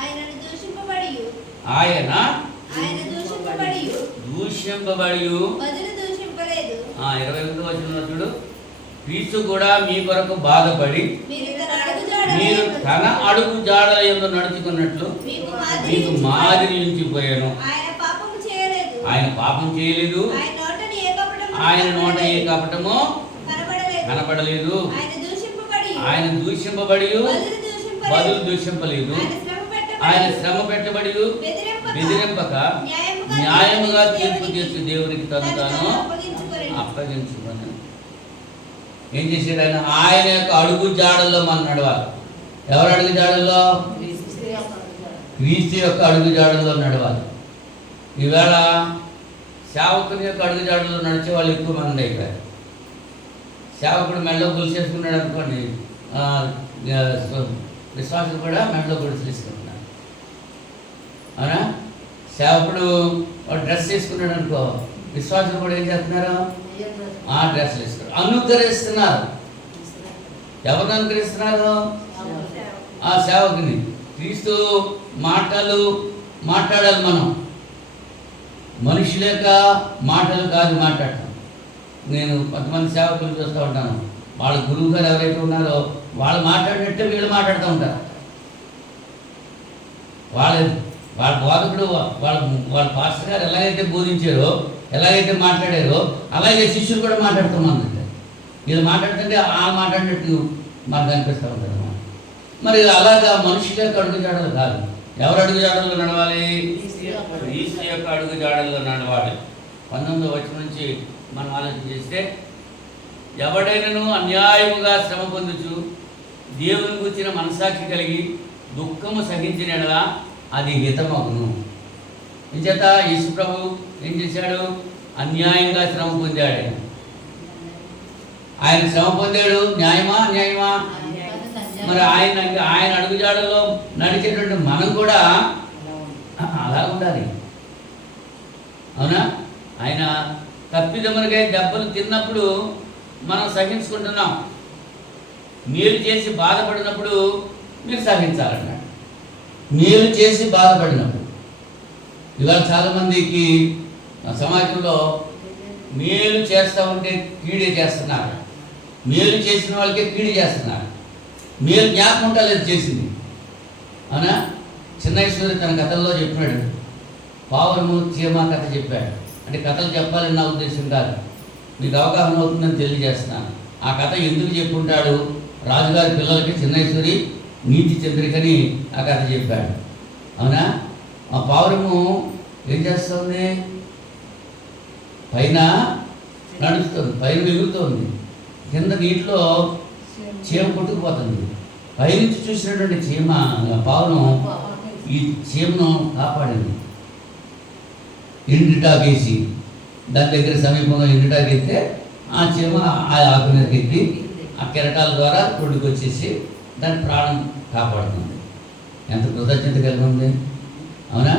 ఆయన దూషింపబడి 21వ వచనంలో చూడు, క్రీస్తు కూడా మీ కొరకు బాధపడి మీరు తన అడుగు జాడల యందు నడుచుకున్నట్లు మీకు మాదిరి ఉంచిపోయాను. ఆయన పాపం చేయలేదు, ఆయన నోట ఏ కపటము కనపడలేదు, ఆయన దూషింపబడి బదులు దూషింపలేదు, ఆయన శ్రమ పెట్టబడి బెదిరింపక న్యాయముగా తీర్పు తీర్చి దేవునికి తను తాను అప్పగించుకొని ఏం చేశాడు? ఆయన యొక్క అడుగు జాడల్లో మనం నడవాలి. ఎవరు అడుగు జాడల్లో? క్రీస్తు యొక్క అడుగు జాడల్లో నడవాలి. ఈవేళ సేవకుని యొక్క అడుగు జాడల్లో నడిచే వాళ్ళు ఎక్కువ మంది అయిపోయారు. సేవకుడు మెడలో గొలుసేసుకున్నాడు అనుకోండి, విశ్వాసులు కూడా మెడలో గొలుసు తీసుకుంటున్నారు. అవునా? సేవకుడు డ్రెస్ వేసుకున్నాడు అనుకో, విశ్వాసులు కూడా ఏం చేస్తున్నారు? ఆ డ్రెస్లు వేసుకున్నారు, అనుకరిస్తున్నారు. ఎవరిని అనుకరిస్తున్నారు? ఆ సేవకుని. క్రీస్తు మాటలు మాట్లాడాలి మనం, మనుషుల యొక్క మాటలు కాదు మాట్లాడటం. నేను కొంతమంది సేవకులు చూస్తూ ఉంటాను, వాళ్ళ గురువు గారు ఎవరైతే ఉన్నారో వాళ్ళు మాట్లాడినట్టే వీళ్ళు మాట్లాడుతూ ఉంటారు. వాళ్ళ బోధకుడు వాళ్ళ పాస్టర్ గారు ఎలాగైతే బోధించారో, ఎలాగైతే మాట్లాడారో అలాగే శిష్యులు కూడా మాట్లాడుతున్నాను. వీళ్ళు మాట్లాడుతుంటే వాళ్ళు మాట్లాడినట్టు మనకు అనిపిస్తూ ఉంటుంది అన్నమాట. మరి అలాగా మనుషుల యొక్క అడుగుజాడలు కాదు. ఎవరు అడుగుజాడల్లో నడవాలి? క్రీస్తు యొక్క అడుగుజాడల్లో నడవాలి. 19వ వచనం నుంచి మనం ఆలోచన చేస్తే, ఎవడైనను అన్యాయముగా శ్రమ పొందుచు దేవుని గురించిన మనసాక్షి కలిగి దుఃఖము సహించిన యెడల అది హితమగును. నిజత యేసు ప్రభు ఏం చేశాడు? అన్యాయంగా శ్రమ పొందాడు. ఆయన శ్రమ పొందాడు. న్యాయమా అన్యాయమా? మరి ఆయన అడుగుజాడల్లో నడిచేటువంటి మనం కూడా అలా ఉండాలి. అవునా? ఆయన తప్పిదములకై దెబ్బలు తిన్నప్పుడు మనం సహించుకుంటున్నాం. మేలు చేసి బాధపడినప్పుడు మీరు సహించాలన్నాడు. మేలు చేసి బాధపడినప్పుడు. ఇవాళ చాలామందికి సమాజంలో మేలు చేస్తూ ఉంటే కీడే చేస్తున్నారు. మేలు చేసిన వాళ్ళకే కీడు చేస్తున్నారు. మేలు జ్ఞాపకం ఉంటలేదు చేసింది. అవునా? చిన్నైశ్వరి తన కథల్లో చెప్పాడు. పావురము చీమ కథ చెప్పాడు. అంటే కథలు చెప్పాలని నా ఉద్దేశం కాదు, మీకు అవగాహన అవుతుందని తెలియజేస్తున్నాను. ఆ కథ ఎందుకు చెప్పుంటాడు? రాజుగారి పిల్లలకి చిన్నైశ్వరి నీతి చంద్రికని ఆ కథ చెప్పాడు. అవునా? ఆ పావురము ఏం చేస్తుంది? పైన నడుస్తుంది, పైన ఎగురుతుంది, కింద నీటిలో చీమ కొట్టుకుపోతుంది. పైనుంచి చూసినటువంటి చీమ పావురం ఈ చీమను కాపాడింది. ఎండుటాకేసి దాని దగ్గర సమీపంలో ఎండుటాకెత్తే ఆ చీమ ఆ ఆకు మీదకి ఎక్కి ఆ కెరటాల ద్వారా ఒడ్డుకు వచ్చేసి దాని ప్రాణం కాపాడుతుంది. ఎంత కృతజ్ఞత కలిగి ఉంది. అవునా?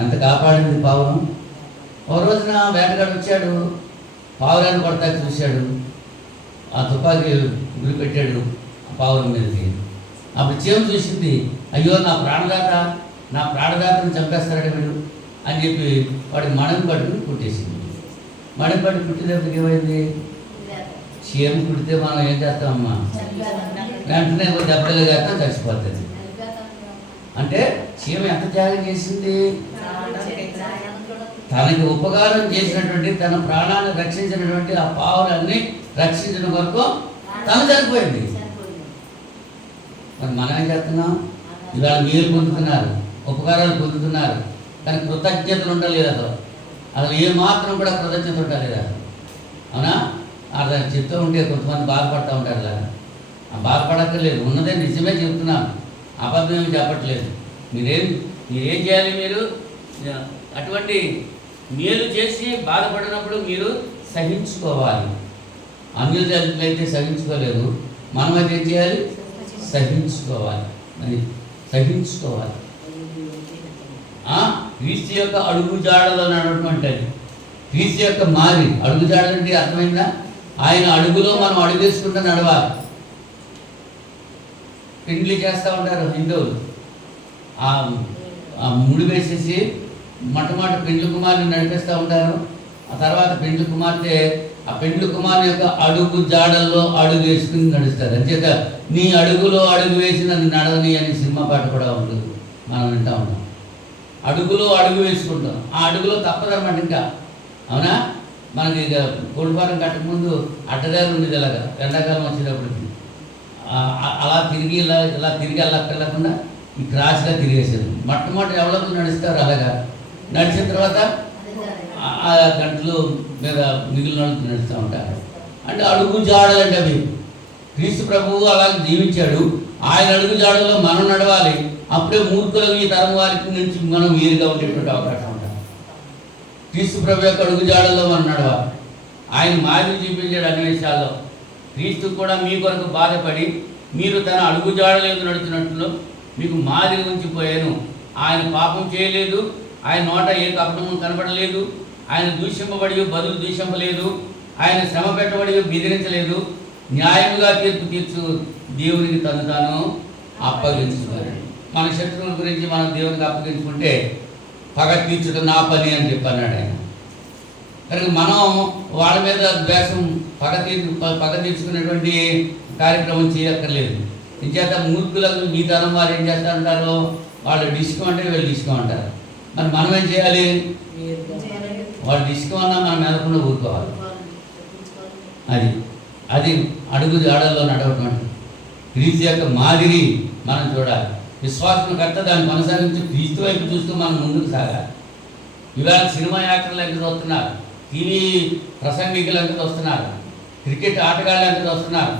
ఎంత కాపాడింది పావురం. ఒక రోజున వేటగాడు వచ్చాడు, పావురాన్ని కొడతాకి చూశాడు. ఆ తుపాకీ గురి పెట్టాడు ఆ పావురం మీదకి. అప్పుడు చీమ చూసింది, అయ్యో నా ప్రాణదాతను చంపేస్తాడు వీడు అని చెప్పి వాడికి మడం పట్టుకుని కుట్టేసింది. మడం పట్టు కుట్టినప్పటికి ఏమైంది? చీమ కుడితే మనం ఏం చేస్తామమ్మా? వెంటనే దెబ్బలు కాక చచ్చిపోతుంది. అంటే చీమ ఎంత త్యాగం చేసింది? తనకి ఉపకారం చేసినటువంటి, తన ప్రాణాన్ని రక్షించినటువంటి ఆ పావురాన్ని రక్షించిన వరకు తను చనిపోయింది. మరి మనం ఏం చేస్తున్నాం? ఇవాళ మీరు పొందుతున్నారు, ఉపకారాలు పొందుతున్నారు, కానీ కృతజ్ఞతలు ఉండలేదు. అసలు ఏమాత్రం కూడా కృతజ్ఞత ఉండలేదు. అవునా? అలా చెప్తూ ఉంటే కొంతమంది బాధపడుతూ ఉంటారు. అలా బాధపడక్కర్లేదు, ఉన్నదే నిజమే చెప్తున్నాను, అబద్ధం ఏమి చెప్పట్లేదు. మీరేం చేయాలి? మీరు అటువంటి మేలు చేసి బాధపడినప్పుడు మీరు సహించుకోవాలి. అన్యులైతే సహించుకోలేదు, మనమైతే ఏం చేయాలి? సహించుకోవాలి. మరి సహించుకోవాలి. క్రీస్తు యొక్క అడుగుజాడలో నడవటువంటి క్రీస్తు యొక్క మారి అడుగుజాడంటే అర్థమైందా? ఆయన అడుగులో మనం అడుగేసుకుంటూ నడవాలి. పెండ్లి చేస్తూ ఉంటారు హిందువులు. ఆ ముడి వేసేసి మొట్టమొదటి పెండ్లి కుమార్ని నడిపిస్తూ ఉంటారు. ఆ తర్వాత పెండ్లి కుమార్తె ఆ పెండ్లి కుమార్ని యొక్క అడుగు జాడల్లో అడుగు వేసుకుని నడుస్తారు. అంచేత నీ అడుగులో అడుగు వేసి నన్ను నడవని అని సినిమా పాట కూడా ఉంటుంది, మనం వింటూ ఉంటాం. అడుగులో అడుగు వేసుకుంటాం. ఆ అడుగులో తప్పదన్నమాట. ఇంకా అవునా? మనకి ఇక కోడిఫారం కట్టకముందు అడ్డదారి ఉండేది. ఇలాగా ఎండాకాలం వచ్చేటప్పటికి అలా తిరిగి ఇలా తిరిగి వెళ్ళకుండా ఈ క్రాస్గా తిరిగేసేది. మొట్టమొదటి ఎవరికి నడుస్తారు. అలాగా నడిచిన తర్వాత ఆ గంటలు మీద మిగిలిన వాళ్ళు నడుస్తూ ఉంటారు. అంటే అడుగు జాడలంటే అవి క్రీస్తు ప్రభువు అలాగే జీవించాడు. ఆయన అడుగు జాడలో మనం నడవాలి. అప్పుడే మూర్ఖులకు ఈ తరం వారికి నుంచి మనం వేరుగా ఉండేటువంటి అవకాశం ఉంటుంది. క్రీస్తు ప్రభు యొక్క అడుగు జాడల్లో మనం నడవాలి. ఆయన మాదిరి చూపించాడు అన్ని విషయాల్లో. క్రీస్తు కూడా మీ కొరకు బాధపడి మీరు తన అడుగు జాడలేదు నడుచున్నట్లు మీకు మాదిరి ఉంచిపోయాను. ఆయన పాపం చేయలేదు, ఆయన నోట ఏ కపటము కనబడలేదు, ఆయన దూషింపబడి బదులు దూషింపలేదు, ఆయన శ్రమ పెట్టబడి బెదిరించలేదు, న్యాయముగా తీర్పు తీర్చు దేవునికి తను తాను అప్పగించుకున్నాడు. మన శత్రువుల గురించి మనం దేవునికి అప్పగించుకుంటే పగ తీర్చుట నా పని అని చెప్పన్నాడు ఆయన. కనుక మనం వాళ్ళ మీద ద్వేషం పగ తీర్చుకునేటువంటి కార్యక్రమం చేయక్కర్లేదు. ఇంచేత మూర్ఖులకు మీ తరం వారు ఏం చేస్తూ ఉంటారు? వాళ్ళు డిస్కో అంటే వీళ్ళు డిస్కో అంటారు. మరి మనం ఏం చేయాలి? వాళ్ళు డిస్కో అన్నా మనం మెదకుండా ఊరుకోవాలి. అది అది అడుగు జాడల్లో నడవటం. క్రీస్తు యొక్క మాదిరి మనం చూడాలి. విశ్వాసం కర్త దాన్ని కొనసాగించి క్రీస్తు వైపు చూస్తూ మనం ముందుకు సాగాలి. ఇవాళ సినిమా యాక్టర్లు ఎంత వస్తున్నారు, టీవీ ప్రసంగికులు ఎంత వస్తున్నారు, క్రికెట్ ఆటగాళ్ళు ఎంత వస్తున్నారు,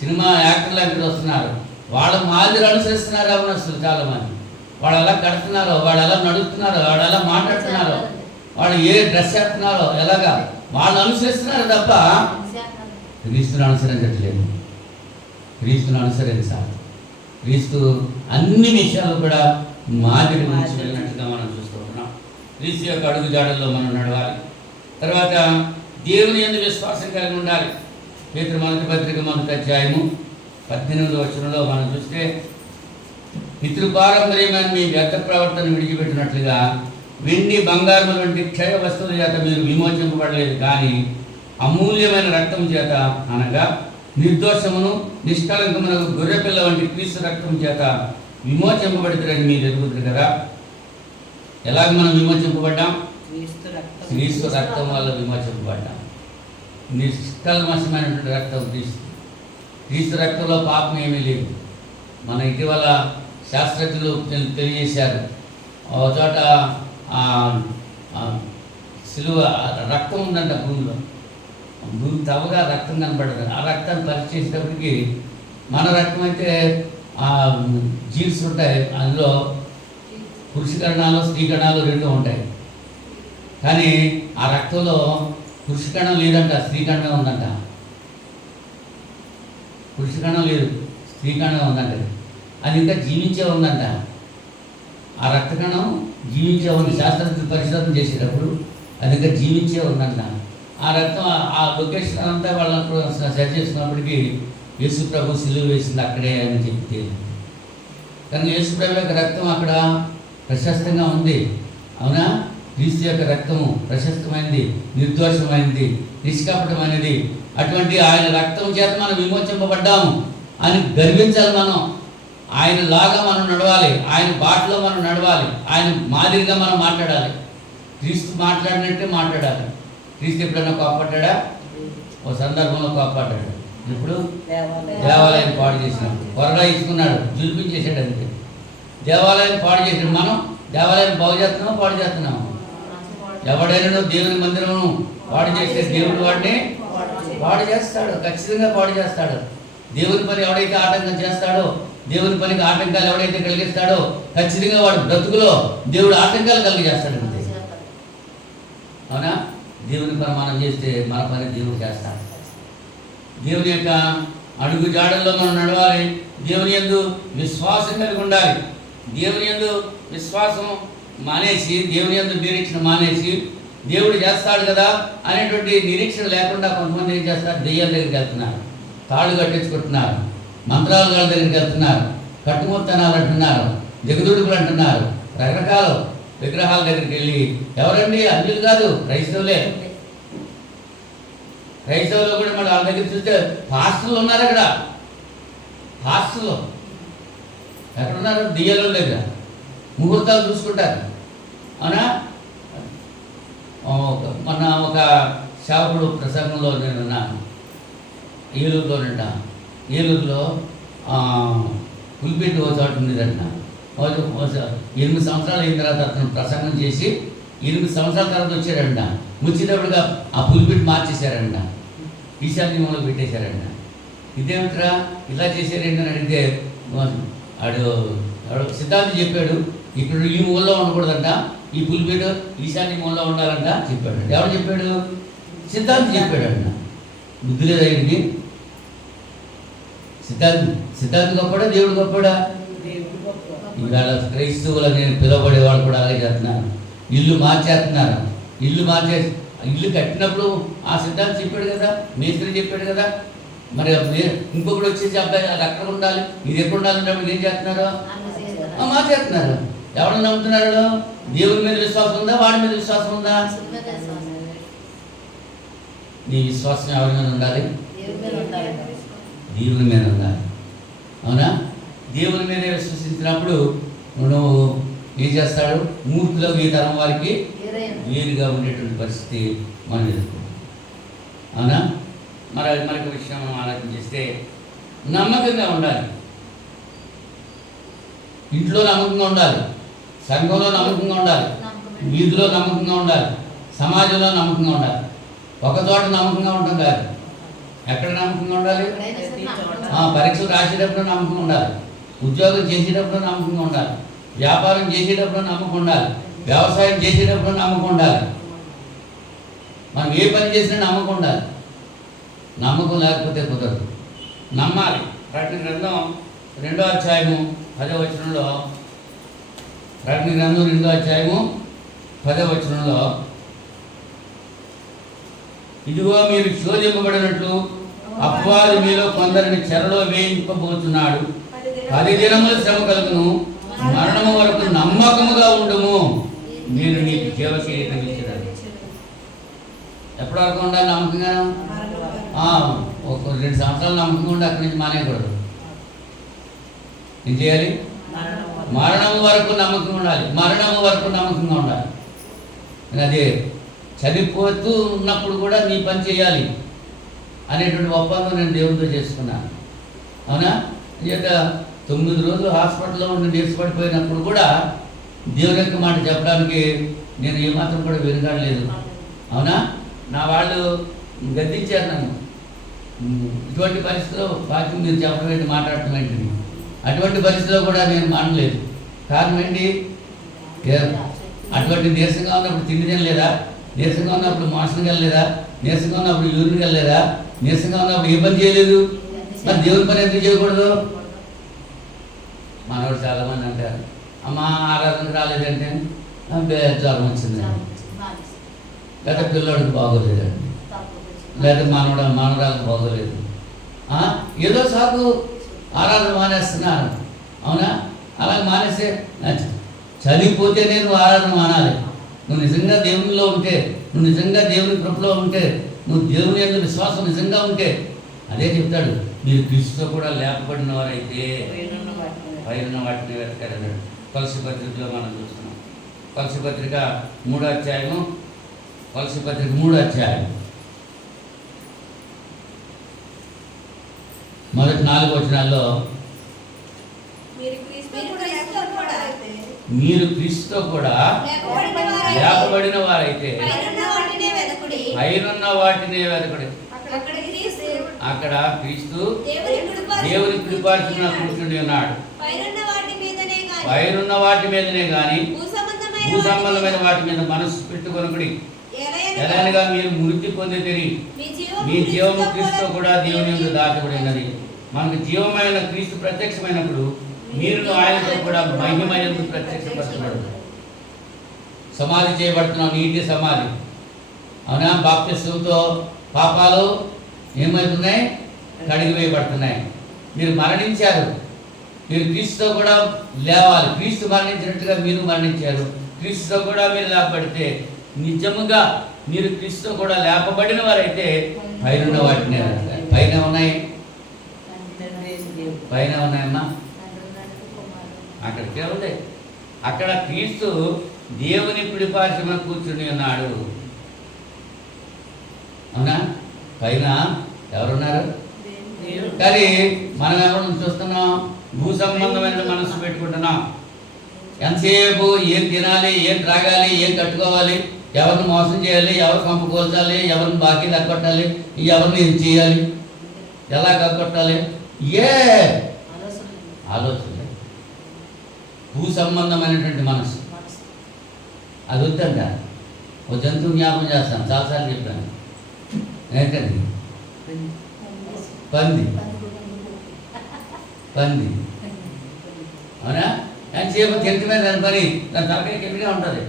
సినిమా యాక్టర్లు ఎంత వస్తున్నారు. వాళ్ళ మాదిరి అనుసరిస్తున్నారు అవనస్తులు చాలామంది. వాళ్ళు ఎలా కడుతున్నారో, వాళ్ళు ఎలా నడుస్తున్నారో, వాళ్ళు ఎలా మాట్లాడుతున్నారో, వాళ్ళు ఏ డ్రెస్ వేస్తున్నారో ఎలాగా వాళ్ళు అనుసరిస్తున్నారు తప్ప క్రీస్తుని అనుసరించట్లేదు. క్రీస్తుని అనుసరించాలి. క్రీస్తు అన్ని విషయాలు కూడా మాదిరి నుంచి వెళ్ళినట్టుగా మనం చూస్తూ ఉన్నాం. క్రీస్తు యొక్క అడుగు జాడల్లో మనం నడవాలి. తర్వాత దేవుని యందు విశ్వాసం కలిగి ఉండాలి. పేతురు మొదటి పత్రిక 1వ అధ్యాయము 18వ వచనంలో మనం చూస్తే, పితృపారంపర్యమైన మీ వ్యర్థ ప్రవర్తన విడిచిపెట్టినట్లుగా వెండి బంగారం వంటి క్షయ వస్తువుల చేత మీరు విమోచింపబడలేదు, కానీ అమూల్యమైన రక్తం చేత, అనగా నిర్దోషమును నిష్కలంకమున గొర్రెపిల్ల వంటి క్రీస్తు రక్తం చేత విమోచింపబడుతారని మీరు ఎరుగుతారు కదా. ఎలాగ మనం విమోచింపబడ్డాం? క్రీస్తు రక్తం వల్ల విమోచింపబడ్డాం. నిష్కల్మషమైనటువంటి రక్తం క్రీస్తు. క్రీస్తు రక్తంలో పాపం ఏమీ లేదు. మన ఇటీవల శాస్త్రజ్ఞులు తెలియజేశారు, ఒక చోట సిలువ రక్తం ఉందంట భూమిలో. భూమి తవ్వగా రక్తం కనపడదు. ఆ రక్తాన్ని పరీక్ష చేసేటప్పటికి మన రక్తం అయితే జీన్స్ ఉంటాయి, అందులో పురుషకరణాలు స్త్రీకరణాలు రెండు ఉంటాయి. కానీ ఆ రక్తంలో పురుషకణం లేదంట, స్త్రీకణం ఉందంట. పురుషకణం లేదు, స్త్రీకణం ఉందంట. అది ఇంకా జీవించే ఉందంట. ఆ రక్తకణం జీవించే ఉంది. శాస్త్రజ్ఞులు పరిశోధన చేసేటప్పుడు అది ఇంకా జీవించే ఉందంట. ఆ రక్తం ఆ లొకేషన్ అంతా వాళ్ళకు సెట్ చేసుకున్నప్పటికీ యేసు ప్రభు సిలువ వేసింది అక్కడే అని చెప్తే, కానీ యేసు ప్రభు యొక్క రక్తం అక్కడ ప్రశస్తంగా ఉంది. అవునా? క్రీస్తు యొక్క రక్తము ప్రశస్తమైనది, నిర్దోషమైనది, నిష్కపటమైనది. అటువంటి ఆయన రక్తం చేత మనం విమోచింపబడ్డాము అని గర్వించాలి. మనం ఆయన లాగా మనం నడవాలి, ఆయన బాటలో మనం నడవాలి, ఆయన మాదిరిగా మనం మాట్లాడాలి. క్రీస్తు మాట్లాడినట్టే మాట్లాడాలి. క్రీస్తు ఎప్పుడైనా కోప్పడ్డా? ఓ సందర్భంలో కోప్పడ్డాడు. ఇప్పుడు దేవాలయాన్ని పాడు చేసినాడు, కొరడా ఇచ్చుకున్నాడు, జులిపించేసాడు. అంతే. దేవాలయాన్ని పాడు చేసాడు. మనం దేవాలయాన్ని బాగు చేస్తున్నాము, పాడు చేస్తున్నాము. ఎవడైనా దేవుని మందిరము పాడు చేస్తే దేవుడు వాడిని పాడు చేస్తాడు, ఖచ్చితంగా పాడు చేస్తాడు. దేవుని పని ఎవడైతే ఆటంకం చేస్తాడో, దేవుని పనికి ఆటంకాలు ఎవడైతే కలిగిస్తాడో, ఖచ్చితంగా వాడు బ్రతుకులో దేవుడు ఆటంకాలు కలిగజేస్తాడు. అంతే. అవునా? దేవుని పని మనం చేస్తే మన పని దేవుడు చేస్తాడు. దేవుని యొక్క అడుగు జాడల్లో మనం నడవాలి. దేవుని యందు విశ్వాసం కలిగి ఉండాలి. దేవుని యందు విశ్వాసం మానేసి, దేవుని యందు నిరీక్షణ మానేసి, దేవుడు చేస్తాడు కదా అనేటువంటి నిరీక్షణ లేకుండా కొంతమంది ఏం చేస్తారు? దెయ్యాల దగ్గరికి వెళ్తున్నారు, తాళ్ళు కట్టించుకుంటున్నారు, మంత్రాల వాళ్ళ దగ్గరికి వెళ్తున్నారు, కట్టుముత్తనాలు అంటున్నారు, దిగదుడుకులు అంటున్నారు, రకరకాల విగ్రహాల దగ్గరికి వెళ్ళి, ఎవరండి? అన్యులు కాదు, క్రైస్తవులే. క్రైస్తవులు కూడా మళ్ళీ వాళ్ళ దగ్గర చూస్తే హాస్టల్లో ఉన్నారు. అక్కడ హాస్టల్లో ఎక్కడున్నారు? దెయ్యాల దగ్గర ముహూర్తాలు చూసుకుంటారు. అవునా? మొన్న ఒక శాపుడు ప్రసంగంలో నేను ఉన్నాను, ఏలూరులోనంట. ఏలూరులో పులిపెట్టి ఓ చోట ఉండేదంట. 8 సంవత్సరాలు అయిన తర్వాత అతను ప్రసంగం చేసి 8 సంవత్సరాల తర్వాత వచ్చారంట. వచ్చేటప్పుడుగా ఆ పులిపెట్టి మార్చేశారంట, ఈశాన్యంలో పెట్టేశారంట. ఇదేమిట్రా ఇలా చేశారేంటని అడిగితే వాడు సిద్ధాంతి చెప్పాడు, ఇక్కడ ఈ మూలలో ఉండకూడదంట, ఈ పులిపెట్టు ఈశాన్య మూలలో ఉండాలంట చెప్పాడు. ఎవరు చెప్పాడు? సిద్ధాంతి చెప్పాడంట. బుద్ధి లేదా ఇంటి? సిద్ధాంతి గొప్పడా దేవుడు గొప్పడా? ఇవాళ క్రైస్తవులు నేను పిలువబడేవాళ్ళు కూడా అలాగే చేస్తున్నారు. ఇల్లు మార్చేస్తున్నారు. ఇల్లు కట్టినప్పుడు ఆ సిద్ధాంతి చెప్పాడు కదా, మేస్త్రి చెప్పాడు కదా. మరి ఇంకొకటి వచ్చేసి అబ్బాయి అది అక్కడ ఉండాలి, ఇది ఎక్కడ ఉండాలంటే ఏం చేస్తున్నారు? మార్చేస్తున్నారు. ఎవరు నమ్ముతున్నారు? దేవుని మీద విశ్వాసం ఉందా, వాడి మీద విశ్వాసం ఉందా? నీ విశ్వాసం ఎవరి మీద ఉండాలి? దేవుని మీద ఉండాలి. అవునా? దేవుని మీద విశ్వసించినప్పుడు నువ్వు ఏం చేస్తాడు? మూర్తిలో ఈ తరం వారికి వేరుగా ఉండేటువంటి పరిస్థితి మనం ఎదుర్కొంటాం. అవునా? మరొక విషయం మనం ఆలోచించేస్తే నమ్మకంగా ఉండాలి. ఇంట్లో నమ్మకంగా ఉండాలి, సంఘంలో నమ్మకంగా ఉండాలి, వీధిలో నమ్మకంగా ఉండాలి, సమాజంలో నమ్మకంగా ఉండాలి. ఒక చోట నమ్మకంగా ఉంటాం కాదు. ఎక్కడ నమ్మకంగా ఉండాలి? పరీక్షలు రాసేటప్పుడు నమ్మకంగా ఉండాలి, ఉద్యోగం చేసేటప్పుడు నమ్మకంగా ఉండాలి, వ్యాపారం చేసేటప్పుడు నమ్మకం ఉండాలి, వ్యవసాయం చేసేటప్పుడు నమ్మకం ఉండాలి. మనం ఏ పని చేసినా నమ్మకం ఉండాలి. నమ్మకం లేకపోతే కుదరదు. నమ్మాలి. ప్రకటన గ్రంథం 2వ అధ్యాయము 10వ వచనంలో, ప్రకటన గ్రంథం 2వ అధ్యాయము 10వ వచనంలో, ఇదిగో మీరు శోధింపబడినట్లు అపవాది మీలో కొందరిని చెరలో వేయింపబోతున్నాడు. 10 దినముల శ్రమ కలుగును, మరణము వరకు నమ్మకముగా ఉండుము, మీరు నీకు జీవ కిరీటం ఇచ్చినారు. ఎప్పటి వరకు ఉండాలి నమ్మకంగా? ఒక 2 సంవత్సరాలు నమ్మకంగా ఉండి అక్కడి నుంచి మానేయకూడదు. ఏం చేయాలి? మరణం వరకు నమ్మకంగా ఉండాలి. మరణం వరకు నమ్మకంగా ఉండాలి. అదే చనిపోతూ ఉన్నప్పుడు కూడా నీ పని చేయాలి అనేటువంటి ఒప్పందం నేను దేవుడితో చేసుకున్నాను. అవునా? ఇక 9 రోజులు హాస్పిటల్లో ఉండి నీరసపడిపోయినప్పుడు కూడా దేవుని యొక్క మాట చెప్పడానికి నేను ఏమాత్రం కూడా వెనుకాడలేదు. అవునా? నా వాళ్ళు గద్దించారు నన్ను. ఇటువంటి పరిస్థితిలో వాక్యం మీరు చెప్పడం ఏంటి, మాట్లాడటం ఏంటి? అటువంటి పరిస్థితిలో కూడా నేను మానలేదు. కారణం ఏంటి? అటువంటి నీరసంగా ఉన్నప్పుడు తిండి తినలేదా? నీరసంగా ఉన్నప్పుడు మోషన్కి వెళ్ళలేదా? నీరసంగా ఉన్నప్పుడు యూరిన్కి వెళ్ళలేదా? నీరసంగా ఉన్నప్పుడు ఏ పని చేయలేదు? మరి దేవుని పని ఎందుకు చేయకూడదు? మనవాడు చాలామంది అంటారు, అమ్మ ఆరాధనకు రాలేదంటే జ్వరం వచ్చిందండి, లేదా పిల్లోడికి బాగోలేదండి, లేదా మనవరాలకు బాగోలేదు, ఏదో సాకు ఆరాధన మానేస్తున్నారు. అవునా? అలాగే మానేస్తే చనిపోతేనే నువ్వు ఆరాధన మానాలి. నువ్వు నిజంగా దేవునిలో ఉంటే, నువ్వు నిజంగా దేవుని కృపలో ఉంటే, నువ్వు దేవుని యందు విశ్వాసం నిజంగా ఉంటే అదే చెప్తాడు, మీరు క్రీస్తుతో కూడా లేపబడిన వారైతే పైన వాటిని వెతకారన్నాడు. కొలసి పత్రికలో మనం చూస్తున్నాం. కొలసి పత్రిక 3వ అధ్యాయము, కొలసి పత్రిక 3వ అధ్యాయం మొదటి 4 వచనాల్లో, మీరు క్రీస్తుతో కూడా లేపబడిన వారైతే పైనున్న వాటినే వెతకుడి. అక్కడ క్రీస్తు దేవుని కుడిపార్శ్వన కూర్చుని ఉన్నాడు. పైనున్న వాటి మీదనే గాని భూ సంబంధమైన వాటి మీద మనసు పెట్టుకొనుకుడి. ఎలాగా మీరు మృతి పొందితిరి, మీ జీవము క్రీస్తుతో కూడా దేవుని యందు దాచబడినది. మనకు జీవమైన క్రీస్తు ప్రత్యక్షమైనప్పుడు మీరు ఆయనతో కూడా మహిమ యందు ప్రత్యక్షపరచబడు. సమాధి చేయబడుతున్నాం, నీటి సమాధి. అవునా? బాప్తిస్మంతో పాపాలు ఏమవుతున్నాయి? కడిగివేయబడుతున్నాయి. మీరు మరణించారు, మీరు క్రీస్తుతో కూడా లేవాలి. క్రీస్తు మరణించినట్టుగా మీరు మరణించారు. క్రీస్తుతో కూడా మీరు లేపబడితే నిజముగా మీరు క్రీస్తుతో కూడా లేపబడిన వారైతే పైన వాటిని పైన ఉన్నాయి, పైన ఉన్నాయమ్మా. అక్కడికే ఉంది. అక్కడ క్రీస్తు దేవుని కుడిపార్శ్వన కూర్చుని ఉన్నాడు. అవునా? పైన ఎవరున్నారు? కానీ మనం ఎవరు చూస్తున్నాం? భూ సంబంధమైన మనసు పెట్టుకుంటున్నాం. ఎంతసేపు ఏం తినాలి, ఏం త్రాగాలి, ఏం కట్టుకోవాలి, ఎవరిని మోసం చేయాలి, ఎవరు కంపు కోల్చాలి, ఎవరిని బాకీ లెక్కొట్టాలి, ఎవరిని ఏం చేయాలి, ఎలా కక్కొట్టాలి, ఏ ఆలోచన. భూ సంబంధమైనటువంటి మనసు అది వద్దంట. ఓ జంతువు జ్ఞాపకం చేస్తాను, చాలాసార్లు చెప్పాను. ఏంటండి? పంది. పంది. అవునా? ఎంతసేపు తింటమే దాని పని, దాని తలకాయ కిందగా ఉంటుంది.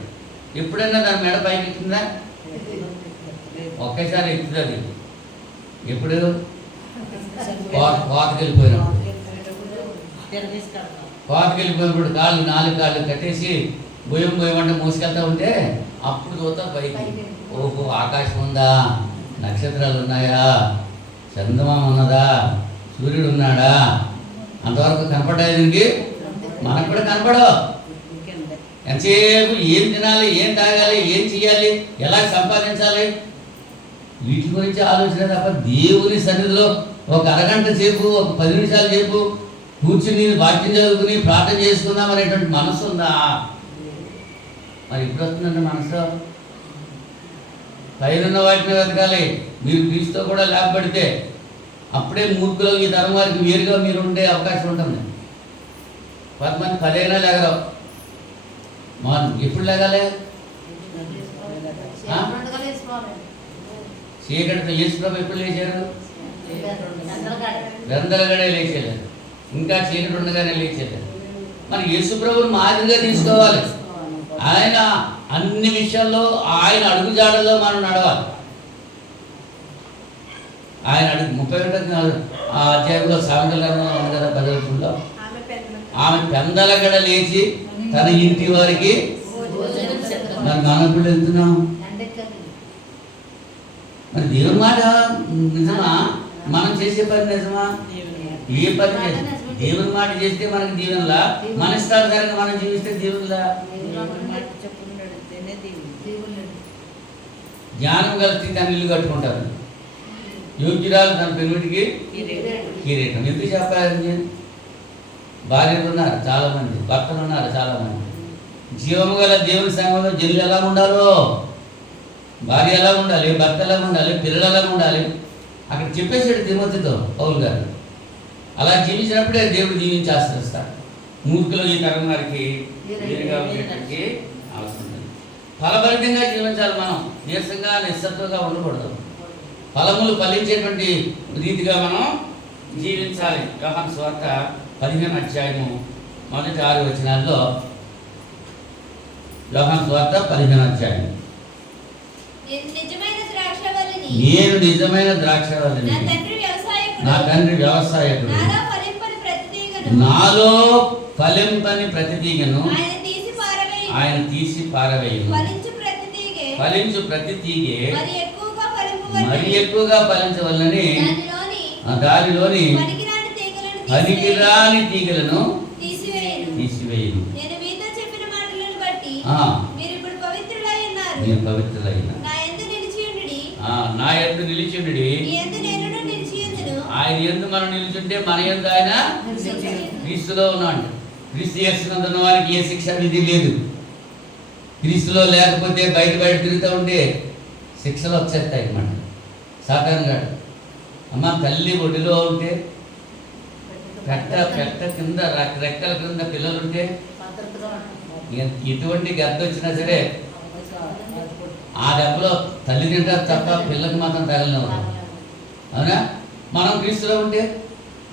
ఎప్పుడైనా దాని మెడ పైకి ఎక్కుతుందా? ఒకేసారి ఎక్కుతుంది. ఎప్పుడు? కోతకెళ్ళిపోయినప్పుడు. కోతకెళ్ళిపోయినప్పుడు కాళ్ళు 4 కాళ్ళు కట్టేసి భూయం అంటే మోసుకెళ్తా ఉంటే అప్పుడు చూస్తా పైకి. ఓహో, ఆకాశం ఉందా, నక్షత్రాలు ఉన్నాయా, చందమామ ఉన్నదా, సూర్యుడు ఉన్నాడా, అంతవరకు కనపడ్డాయి. దీనికి మనకు కూడా కనపడవు. ఎంతసేపు ఏం తినాలి, ఏం తాగాలి, ఏం చేయాలి, ఎలా సంపాదించాలి, వీటి గురించి ఆలోచన తప్ప దేవుని సన్నిధిలో ఒక అరగంట సేపు, ఒక 10 నిమిషాల సేపు కూర్చుని వాక్యం చదువుకుని ప్రార్థన చేసుకుందాం అనేటువంటి మనసు ఉందా? మరి ఇప్పుడు వస్తుందండి మనసు. పైన వాటిని వెతకాలి. మీరు క్రీస్తుతో కూడా లేపబడితే అప్పుడే మూర్ఖులు ఈ తరం వారికి వేరుగా మీరు ఉండే అవకాశం ఉంటుంది. 10 మంది 10 అయినా లేగరావు. ఎప్పుడు లేగాలి? చీకటితో యేసుప్రభు ఎప్పుడు లేచారు? గందరగడే లేచేయారు. ఇంకా చీకటి ఉండగానే లేచేయారు. మరి యేసుప్రభుని మాదిరిగా తీసుకోవాలి. ఆయన అన్ని విషయాల్లో ఆయన అడుగుజాడల్లో మనం నడవాలి. ఆయన అడుగు 31 అధ్యాయంలో సామెతల ఉంది కదా, 10 ఆమె పెందలగడ లేచి తన ఇంటి వారికి మరి మనం ఇప్పుడు వెళ్తున్నాం. మరి దేవుని మాట నిజమా? మనం చేసే పని నిజమా? ఏ పని చేస్తే దేవుని మాట చేస్తే మనకి దీవెనలా? మన ఇష్టానుసారంగా మనం జీవిస్తే దీవెనలా? జ్ఞానం కలిసి తన ఇల్లు కట్టుకుంటారు. యోగ్యురాలు తన పెనుడికి కిరీటం. ఎందుకు చెప్పాలని? భార్యలు ఉన్నారు చాలామంది, భర్తలు ఉన్నారు చాలామంది. జీవము గల దేవుని సంఘంలో జనులు ఎలా ఉండాలో, భార్య ఎలా ఉండాలి, భర్త ఎలా ఉండాలి, పిల్లలు ఎలా ఉండాలి అక్కడ చెప్పేసాడు తిమోతితో పౌలు గారు. అలా జీవించినప్పుడే దేవుడు జీవించి ఆశ్రయిస్తాడు. మూర్ఖులు ఈ తరం వారికి వేరుగా ఉండేటట్టు అవసరం లేదు. ఫలభరితంగా జీవించాలి. మనం నీరసంగా నిస్సత్తుగా ఉండకూడదు. ఫలములు ఫలించేటువంటి రీతిగా మనం జీవించాలి. యోహాను సువార్త 15వ అధ్యాయము మొదటి 6 వచనాల్లో, యోహాను సువార్త 15వ అధ్యాయం. నేను నిజమైన ద్రాక్షవల్లిని, నా తండ్రి వ్యవసాయకుడు, నాలో ఫలింపని ప్రతి తీగను ఆయన తీసి పారవేయును. ఫలించు ప్రతి తీగే మరి ఎక్కువగా ఫలించవల్లని దానిలోని పనికిరాని తీగలను తీసివేయును. మీరు పవిత్రులైన నా యందు నిలిచుండి. ఆయన యందు మనం నిలిచుంటే మన యందు ఆయన క్రీస్తులో ఉన్నాడు. క్రీస్తు చేస్తున్నందున్న వారికి ఏ శిక్ష విధి లేదు. క్రీస్తులో లేకపోతే బయట తిరుగుతూ ఉంటే శిక్షలు వచ్చేస్తాయి అన్నమాట. సాతాను గాడు అమ్మ తల్లి ఒడిలో ఉంటే పెట్ట కింద రెక్కల కింద పిల్లలు ఉంటే ఎటువంటి గద్ద వచ్చినా సరే ఆ దెబ్బలో తల్లి తింటారు తప్ప పిల్లకి మాత్రం తగలనివ్వరు. అవునా? మనం క్రీస్తులో ఉంటే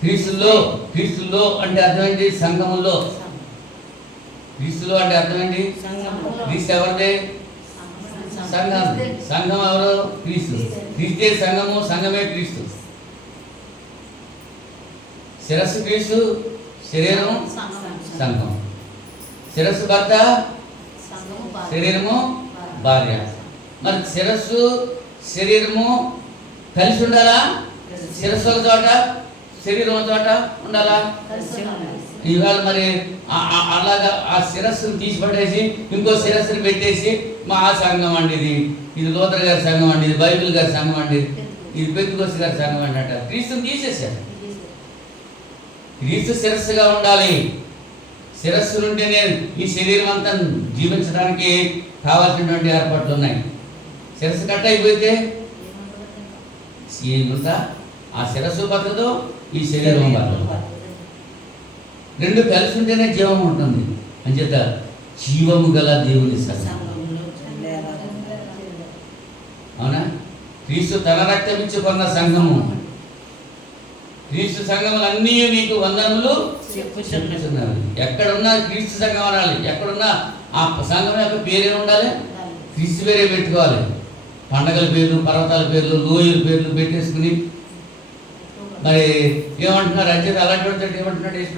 క్రీస్తులో అంటే అర్థమైంది సంఘములో. క్రీస్తులో అంటే అర్థమైంది క్రీస్తు ఎవరిదే? సంఘం. సంఘం ఎవరు? క్రీస్తు. క్రీస్తే సంఘము, సంఘమే క్రీస్తు. శిరస్సు క్రీస్తు, శరీరము సంఘం. శిరస్సు భర్త, శరీరము భార్య. మరి శిరస్సు శరీరము కలిసి ఉండాలా? శిరస్సు ఒక చోట, శరీరం ఒక చోట ఉండాలా? ఇవాళ మరి అలాగా ఆ శిరస్సును తీసిపడేసి ఇంకో శిరస్సుని పెట్టేసి మా సంఘం అండి, ఇది లూథర్ గారి సంఘం అండి, ఇది బైబిల్ గారి సంఘం అండి, ఇది పెంతెకోస్తు గారి సంఘం అండి అంట. క్రీస్తుని తీసేశారు. క్రీస్తు శిరస్సుగా ఉండాలి. శిరస్సు నుంటేనే ఈ శరీరం అంతా జీవించడానికి కావాల్సినటువంటి ఏర్పాట్లు ఉన్నాయి. శిరస్సు కట్ అయిపోతే ఏముంటా? ఆ శిరస్సు బతకదు, ఈ శరీరం బతకదు. రెండు కలిసి ఉంటేనే జీవం ఉంటుంది. అంచేత జీవము గల దేవుని సంఘం. అవునా? క్రీస్తు తన రక్తం ఇచ్చి కొన్న సంఘము. క్రీస్తు సంఘములన్నీ మీకు వందనములు చెప్పుచున్నవి. ఎక్కడున్నా క్రీస్తు సంఘం అనాలి. ఎక్కడున్నా ఆ సంఘం యొక్క పేరే ఉండాలి, క్రీస్తు పేరే పెట్టుకోవాలి. పండగల పేర్లు, పర్వతాల పేర్లు, లోయల పేర్లు పెట్టేసుకుని మరి ఏమంటున్నారు? అంచేత అలాంటి ఏమంటున్నాడు యేసు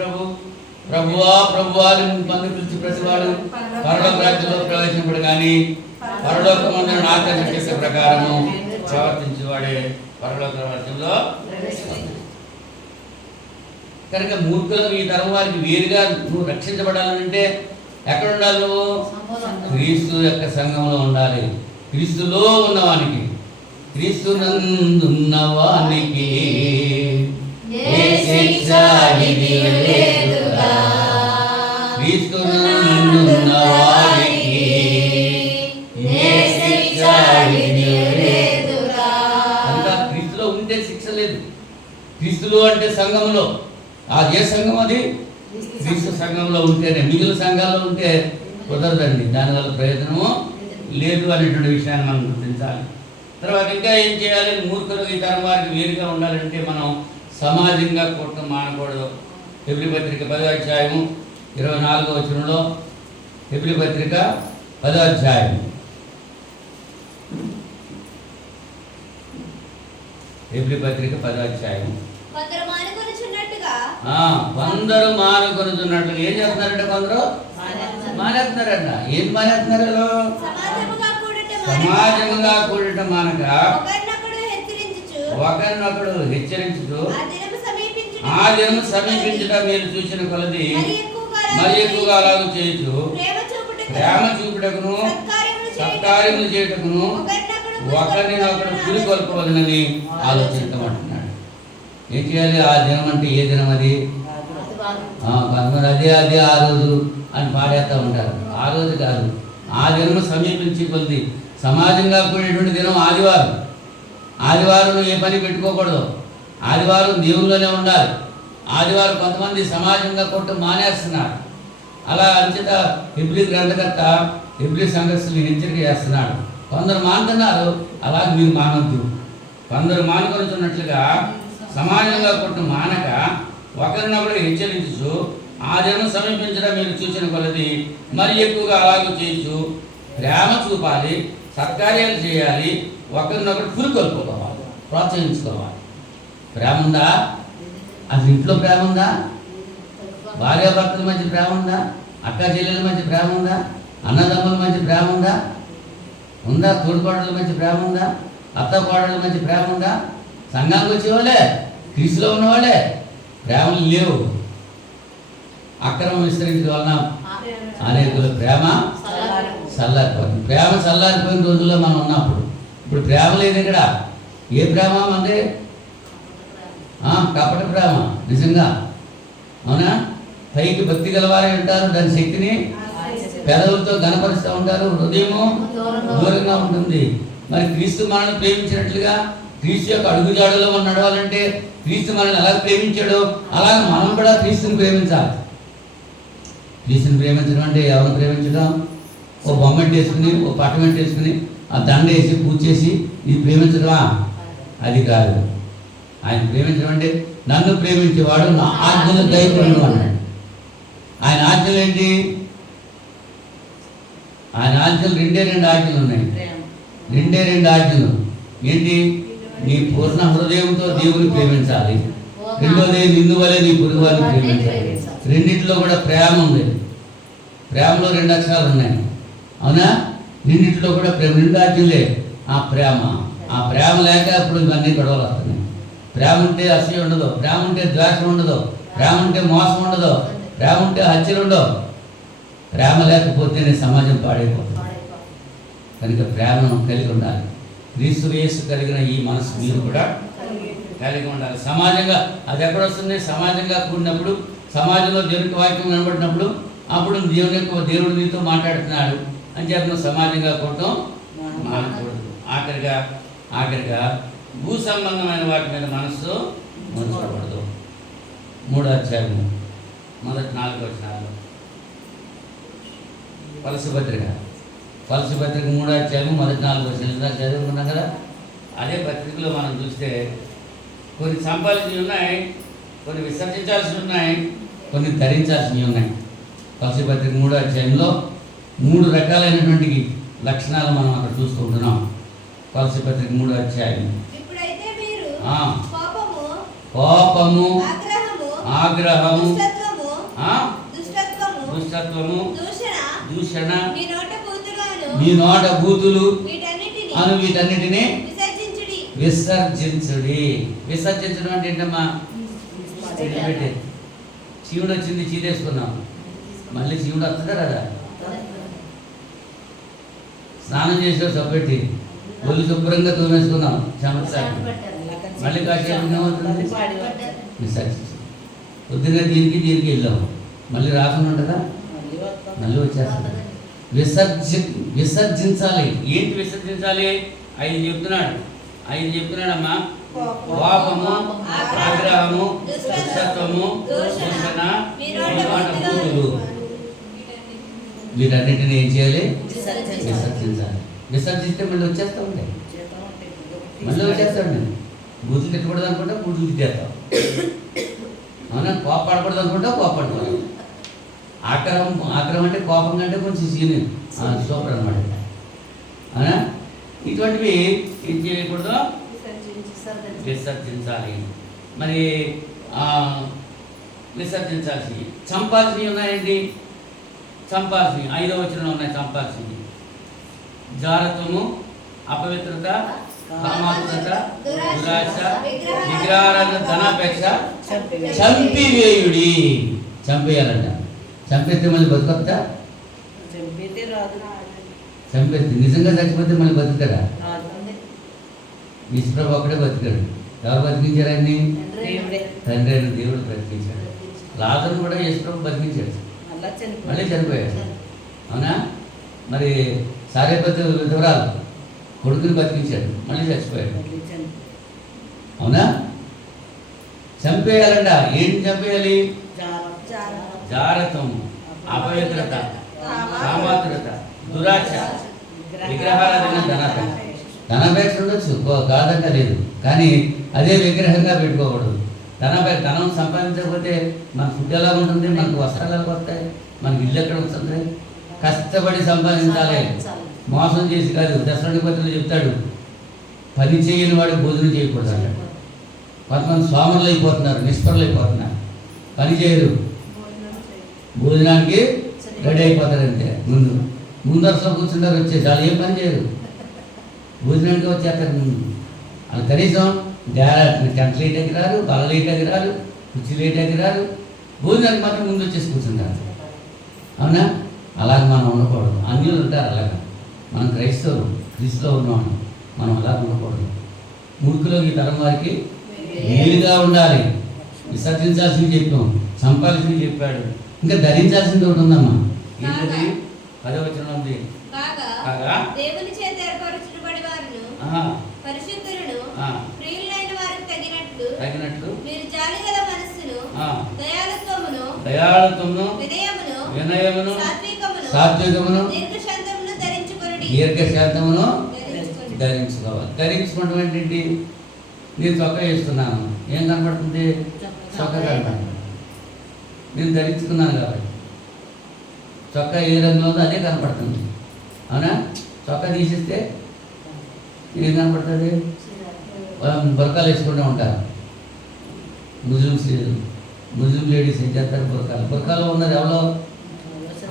ప్రభువా మంది పిలిచి ప్రతివాడు పరలోక రాజ్యంలో ప్రవేశింపడు కానీ పరలోకమందు ఆచరణ చేసే ప్రకారము ప్రవర్తించేవాడే పరలోక రాజ్యంలో. కనుక మూర్ఖులకు ఈ తరం వారికి వేరుగా నువ్వు రక్షించబడాలంటే ఎక్కడ ఉండాలి? నువ్వు క్రీస్తు యొక్క సంఘంలో ఉండాలి. క్రీస్తులో ఉన్నవానికి క్రీస్తునందున్న వానికి ఏ శిక్ష విధియు లేదుగా. క్రీస్తునందున్న వారికి ఏ శిక్ష విధియు లేదుగా. అంతా క్రీస్తులో ఉంటే శిక్ష లేదు. క్రీస్తులో అంటే సంఘంలో, ఏ సంఘం అది? క్రీస్తు సంఘంలో ఉంటేనే. మిగిలిన సంఘాల్లో ఉంటే కుదరదండి, దానివల్ల ప్రయోజనము లేదు అనేటువంటి విషయాన్ని మనం గుర్తించాలి. తర్వాత ఇంకా ఏం చేయాలి? మూర్ఖులు ఈ తరం వారికి వేరుగా ఉండాలంటే మనం సమాజంగా కూడటం మానకూడదు. హెబ్రీ పత్రిక 10వ అధ్యాయము 24వ వచనంలో, హెబ్రీ పత్రిక 10వ అధ్యాయం, హెబ్రీ పత్రిక 10వ అధ్యాయం. కొందరు మానుకొనుచున్నట్టుగా కొందరు మానుకొనుచున్నట్లుగా ఏం చేస్తున్నారంటే కొందరు మానేస్తున్నారంట. ఏం మానేస్తున్నారు? సమాజముగా కూడటం మానక ఒకరినొకడు హెచ్చరించుచు ఆ దినము సమీపించుట మీరు చూసిన కొలది మరి ఎక్కువగా అలాగూ చేయొచ్చు. ప్రేమ చూపుటకును సత్కార్యములు చేయుటకును ఒకరినొకడు పురికొల్పవలనని ఆలోచించమంటున్నాడు. ఏం చేయాలి? ఆ దినం అంటే ఏ దినం అది? కొంతమంది అదే ఆ రోజు అని పాడేస్తూ ఉంటారు. ఆ రోజు కాదు, ఆ దినం సమీపించి కొద్ది. సమాజంగా కూడేటువంటి దినం ఆదివారం. ఆదివారం ఏ పని పెట్టుకోకూడదు. ఆదివారం దేవుల్లోనే ఉండాలి. ఆదివారం కొంతమంది సమాజంగా కొట్టు మానేస్తున్నారు. అలా అంచేత హెబ్రీ గ్రంథకర్త హెబ్రీ సంఘస్థుల్ని హెచ్చరిక చేస్తున్నాడు. కొందరు మానుతున్నారు, అలా మీరు మానొద్దు. కొందరు మానుకొనుచున్నట్లుగా సమాజంగా కొట్టు మానక ఒకరినొకరు హెచ్చరించు ఆ దినం సమీపించడం మీరు చూసిన కొలది మరి ఎక్కువగా అలాగూ చేయొచ్చు. ప్రేమ చూపాలి, సత్కార్యాలు చేయాలి, ఒకరినొకరు పురికొల్పుకోవాలి, ప్రోత్సహించుకోవాలి. ప్రేమ ఉందా? అసలు ఇంట్లో ప్రేమ ఉందా? భార్యాభర్తల మధ్య ప్రేమ ఉందా? అక్క చెల్లెల మధ్య ప్రేమ ఉందా? అన్నదమ్ముల మధ్య ప్రేమ ఉందా? ఉందా? తోడుకోడల మధ్య ప్రేమ ఉందా? అత్త కోడల మధ్య ప్రేమ ఉందా? సంఘానికి వచ్చేవాళ్ళే, క్రీస్తులో ఉన్నవాళ్ళే ప్రేమలు లేవు. అక్రమం విస్తరించడం వలన అనేకుల ప్రేమ చల్లారిపోతుంది. ప్రేమ చల్లారిపోయిన రోజుల్లో మనం ఉన్నప్పుడు. ఇప్పుడు ప్రేమ లేదు ఇక్కడ. ఏ ప్రేమ అంటే కపట ప్రేమ. నిజంగా అవునా? పైకి భక్తి గలవారే ఉంటారు, దాని శక్తిని పెదవులతో గణపరుస్తూ ఉంటారు, హృదయము దూరంగా ఉంటుంది. మరి క్రీస్తు మనల్ని ప్రేమించినట్లుగా క్రీస్తు యొక్క అడుగుజాడలో మనం నడవాలంటే క్రీస్తు మనల్ని ఎలా ప్రేమించాడో అలాగే మనం కూడా క్రీస్తుని ప్రేమించాలి. క్రీస్తుని ప్రేమించడం అంటే ఎవరిని ప్రేమించడం? ఓ బొమ్మెంట్ వేసుకుని, ఓ పట్టమెంట్ వేసుకుని, ఆ దండ వేసి పూజ చేసి ఇది ప్రేమించడమా? అది కాదు. ఆయన ప్రేమించడం అంటే నన్ను ప్రేమించేవాడు నా ఆజ్ఞలు దయపడు అన్నాడు. ఆయన ఆజ్ఞలు ఏంటి? ఆయన ఆజ్ఞలు రెండు ఆజ్ఞలు ఉన్నాయి. రెండు ఆజ్ఞలు ఏంటి? నీ పూర్ణ హృదయంతో దేవుని ప్రేమించాలి. రెండోది నిన్ను వలె నీ పొరుగువారిని ప్రేమించాలి. రెండింటిలో కూడా ప్రేమ ఉంది. ప్రేమలో 2 అక్షరాలు ఉన్నాయి, అవునా? రెండింటిలో కూడా ప్రేమ. 2 ఆజ్ఞలే ఆ ప్రేమ. ఆ ప్రేమ లేక ఇప్పుడు ఇవన్నీ గొడవలు వస్తున్నాయి. ప్రేమ ఉంటే అసూయ ఉండదు, ప్రేమ ఉంటే ద్వేషం ఉండదు, ప్రేమ ఉంటే మోసం ఉండదు, ప్రేమ ఉంటే హత్యలు ఉండవు. ప్రేమ లేకపోతేనే సమాజం పాడైపోతుంది. కనుక ప్రేమను కలిగి ఉండాలి. క్రీస్తు యేసు కలిగిన ఈ మనసు మీరు కూడా కలిగి ఉండాలి. సమాజంగా అది ఎక్కడొస్తుంది? సమాజంగా కూడినప్పుడు, సమాజంలో దేవునికి వాక్యం కనబడినప్పుడు అప్పుడు దేవుడు నీతో మాట్లాడుతున్నాడు అని చెప్పిన సమాజంగా కూడటం మానకూడదు. ఆఖరిగా భూ సంబంధమైన వాటి మీద మనస్సు ఉంచకూడదు. 3వ అధ్యాయం మొదటి 4 వచనాలు వలస పత్రిక 3వ అధ్యాయం మొదటి 4 వచనాలు చదువుకున్నాం కదా. అదే పత్రికలో మనం చూస్తే కొన్ని సంపాదించి ఉన్నాయి, కొన్ని విసర్జించాల్సి ఉన్నాయి, కొన్ని ధరించాల్సినవి ఉన్నాయి. వలస పత్రిక 3వ అధ్యాయంలో 3 రకాలైనటువంటి లక్షణాలు మనం అక్కడ చూసుకుంటున్నాం. వలస పత్రిక 3వ అధ్యాయం. కోపము, ఆగ్రహము, దుష్టత్వము, దూషణ, మీ నోట బూతులు అను వీటన్నిటిని విసర్జించుడి. విసర్జించడం అంటే ఏంటమ్మా? శివుడు వచ్చింది, చీరేసుకున్నాం, మళ్ళీ శివుడు వస్తుందా కదా? స్నానం చేసే సబ్బెట్టి ఒళ్ళు శుభ్రంగా తోమేసుకున్నాం చెమట మళ్ళీ కాసేపు ఏమవుతుంది విసర్జించాం. పొద్దున్న దీనికి వెళ్ళాము, మళ్ళీ రాకుండా ఉంటుందా? మళ్ళీ వచ్చేస్తుంది. విసర్జించాలి. ఏంటి విసర్జించాలి? 5 చెప్తున్నాడమ్మా. కోపము, ఆగ్రహము, దుష్టత్వము, దూషణ, బూతులు, వీటన్నిటిని ఏం చేయాలి? విసర్జించాలి. విసర్జిస్తే మళ్ళీ వచ్చేస్తూ ఉంటాయి. మళ్ళీ వచ్చేస్తాడు. బూతులు తిట్టకూడదు అనుకుంటా బూతులు తిట్టేస్తాం. అవునా? కోపడకూడదు అనుకుంటా కోపడకూడదు. ఆగ్రహం అంటే కోపం కంటే కొంచెం సీనియర్ సూపర్ అనమాట. అవునా? ఇటువంటివి ఏం చేయకూడదు? విసర్జించాలి. మరి విసర్జించాల్సినవి, చంపాల్సినవి ఉన్నాయండి. చంపాల్సినవి 5వ వచనంలో ఉన్నాయి. చంపాల్సినవి జారత్వము, అపవిత్రత, కామాతురత, దురాశ, విగ్రహాలను ధనాపేక్ష చంపివేయుడి. చంపేయాలంట. చంపేస్తే మళ్ళీ బతుకొస్తా? చంపేస్తే నిజంగా చచ్చిపోతే మళ్ళీ బతుకుతాడా? యేసుప్రభు ఒక్కడే బతికాడు. ఎవరు బతికించారు ఆయన్ని? తండ్రి అయిన దేవుడు బ్రతికించాడు. లాజరును కూడా యేసుప్రభు బతికించాడు, మళ్ళీ చనిపోయాడు. అవునా? మరి సారేపతి విధవరాలు కొడుకుని బతికించాడు, మళ్ళీ చచ్చిపోయాడు. అవునా? చంపేయాలంట. ఏంటి చంపేయాలి? జారత్వము, అపవిత్రత, కామాతురత, దురాశ, విగ్రహారాధన, ధనాపేక్ష ఉండొచ్చు, కాదంట లేదు. కానీ అదే విగ్రహంగా పెట్టుకోకూడదు. ధనం సంపాదించకపోతే మన ఫుడ్ ఎలా ఉంటుంది? మనకు వస్త్రాలు ఎలా వస్తాయి? మనకి ఇల్లు ఎక్కడ వస్తుంది? కష్టపడి సంపాదించాలి, మోసం చేసి కాదు. దశరథపతిలో చెప్తాడు, పని చేయని వాడు భోజనం చేయకూడదు అన్నాడు. కొంతమంది సోమరులు అయిపోతున్నారు, నిష్పరులు అయిపోతున్నారు, పని చేయరు, భోజనానికి రెడీ అయిపోతారు. అంతే ముందు వరుసలో కూర్చుంటారు, వచ్చేసి వాళ్ళు ఏం పని చేయరు, భోజనానికి వచ్చేస్తారు ముందు. వాళ్ళు కనీసం టెంట్ లేటకి రారు, బల లేటకి రారు, కుర్చీ లేటకి రారు, భోజనానికి మాత్రం ముందు వచ్చేసి కూర్చుంటారు. అవునా? అలాగే మనం ఉండకూడదు. అన్యులు ఉంటారు అలాగా. మనం క్రైస్తవులు, క్రీస్తులో ఉన్నాం, మనం అలా ఉండకూడదు. మూర్ఖులో ఈ తరం వారికి వీలుగా ఉండాలి. విసర్జించాల్సింది చెప్పాం, చంపాల్సింది చెప్పాడు. ఇంకా ధరించాల్సింది ఒకటి ఉందమ్మా. ఏంటది? 10వ వచనంలో ఉంది. కాగా దేవుని చేత ఏర్పరచబడి వారును పరిశుద్ధులను ప్రియులైన వారికి తగినట్లు మీరు జాలిగల మనస్సును, దయాళుత్వమును, వినయమును, సాత్వికమును, దీర్ఘశాంతమును ధరించుకోవాలి. ధరించుకోవడం ఏంటి? నేను చొక్కా వేస్తున్నాను, ఏం కనపడుతుంది? చొక్కా కనపడుతుంది. నేను ధరించుకున్నాను కాబట్టి చొక్కా ఏ రంగులో ఉందో అదే కనపడుతుంది. అవునా? చొక్కా తీసిస్తే ఏం కనపడుతుంది? బురకాలు వేసుకుంటూ ఉంటారు ముస్లిం లేడీస్. ఏం చేస్తారు? బురకాలో ఉన్నది ఎవరో?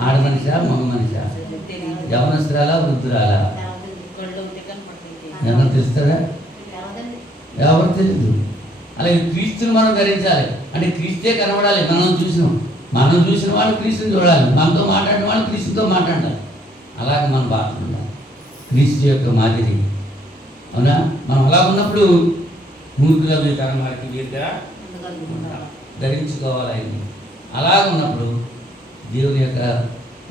ఆడ మనిషా, మగ మనిషా, యవనస్తురాలా, వృద్ధురాలా? ఎవరు తెలుస్తారా? ఎవరు తెలియదు. అలాగే క్రీస్తుని మనం ధరించాలి. అంటే క్రీస్తే కనబడాలి. మనం చూసిన వాళ్ళు క్రీస్తుని చూడాలి, మనతో మాట్లాడిన వాళ్ళు క్రీస్తుతో మాట్లాడాలి. అలాగే మనం బాగుండాలి, క్రీస్తు యొక్క మాదిరి. అవునా? మనం అలా ఉన్నప్పుడు మూర్ఖుల తరం వారికి వీరుగా ధరించుకోవాలి అయింది. అలా ఉన్నప్పుడు దేవుని యొక్క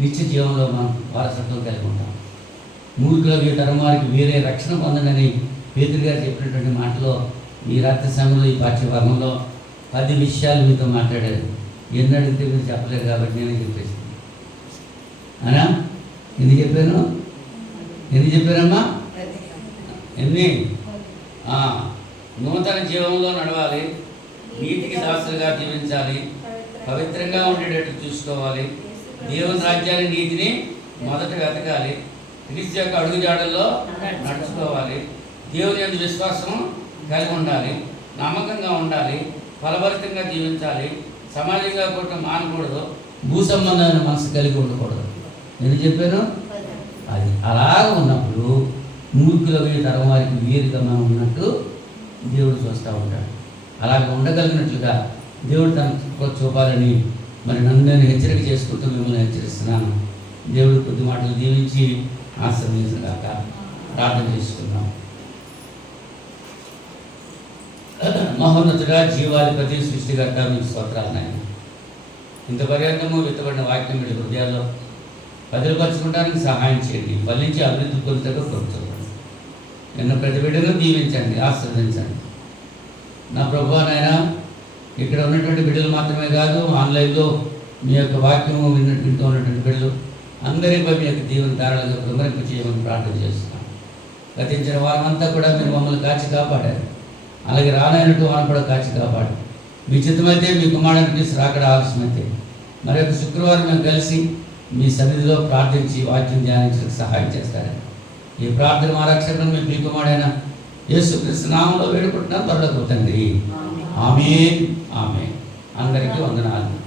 నిత్య జీవంలో మనం వారసత్వం కలిగి ఉంటాం. మూర్ఖుల తరం వారికి వేరే రక్షణ పొందనని పేతురు గారు చెప్పినటువంటి మాటలో ఈ రాత్రి సమయంలో ఈ పాఠ్యభాగంలో 10 విషయాలు మీతో మాట్లాడారు. ఎన్ని అడిగితే మీరు చెప్పలేరు కాబట్టి నేను చెప్పేసాను. అనా? ఎన్ని చెప్పారమ్మా? ఎన్ని? నూతన జీవంలో నడవాలి, నీతికి దాసులుగా జీవించాలి, పవిత్రంగా ఉండేటట్టు చూసుకోవాలి, దేవుని రాజ్యాన్ని నీతిని మొదట వెతకాలి, క్రీస్తు యొక్క అడుగుజాడల్లో నడుచుకోవాలి, దేవుని యందు విశ్వాసం కలిగి ఉండాలి, నమ్మకంగా ఉండాలి, ఫలభరితంగా జీవించాలి, సమాజంగా కూడా మానకూడదు, భూ సంబంధమైన మనసు కలిగి ఉండకూడదు. ఎందుకు చెప్పాను? అది అలాగ ఉన్నప్పుడు మూర్ఖుల తరం వారికి వీరుగా మనం ఉన్నట్టు దేవుడు చూస్తూ ఉంటాడు. అలాగ ఉండగలిగినట్లుగా దేవుడు తన చూపాలని మరి నన్ను నేను హెచ్చరిక చేసుకుంటూ మిమ్మల్ని హెచ్చరిస్తున్నాను. దేవుడు కొద్ది మాటలు దీవించి ఆశీర్వదించుగాక. ప్రార్థన చేసుకున్నాం. మహోన్నతుడా, జీవాధిపతి, సృష్టికర్త, మీకు స్తోత్రాలు నాయన. ఇంత పర్యంతము విత్తబడిన వాక్యం మీ హృదయాల్లో బదిలిపరచుకోవడానికి సహాయం చేయండి. ఫలించి అభివృద్ధి పొందుటకు కోరుతున్నాను. నిన్న ప్రతి బిడ్డను దీవించండి, ఆశీర్వదించండి. నా ప్రభువా నాయన, ఇక్కడ ఉన్నటువంటి బిడ్డలు మాత్రమే కాదు, ఆన్లైన్లో మీ యొక్క వాక్యము వింటూ ఉన్నటువంటి బిడ్డలు అందరిపై మీ యొక్క దీవెన ధారాలుగా ప్రమరింప చేయమని ప్రార్థన చేస్తున్నాను. గతించిన వారమంతా కూడా మీరు మమ్మల్ని కాచి కాపాడారు. అలాగే రానైనట్టు వారిని కూడా కాచి కాపాడు. మీ చిత్తమైతే మీ కుమారుడికి రాకడ ఆలస్యమైతే మరి యొక్క శుక్రవారం మేము కలిసి మీ సన్నిధిలో ప్రార్థించి వాక్యం ధ్యానించడానికి సహాయం చేస్తారని ఈ ప్రార్థన మా రక్షకుడు మీ కుమారుడైన యేసుక్రీస్తు నామములో వేడుకుంటున్నాను. త్వరలో తండ్రి. ఆమేన్. ఆమేన్. అందరికీ వందనాలు.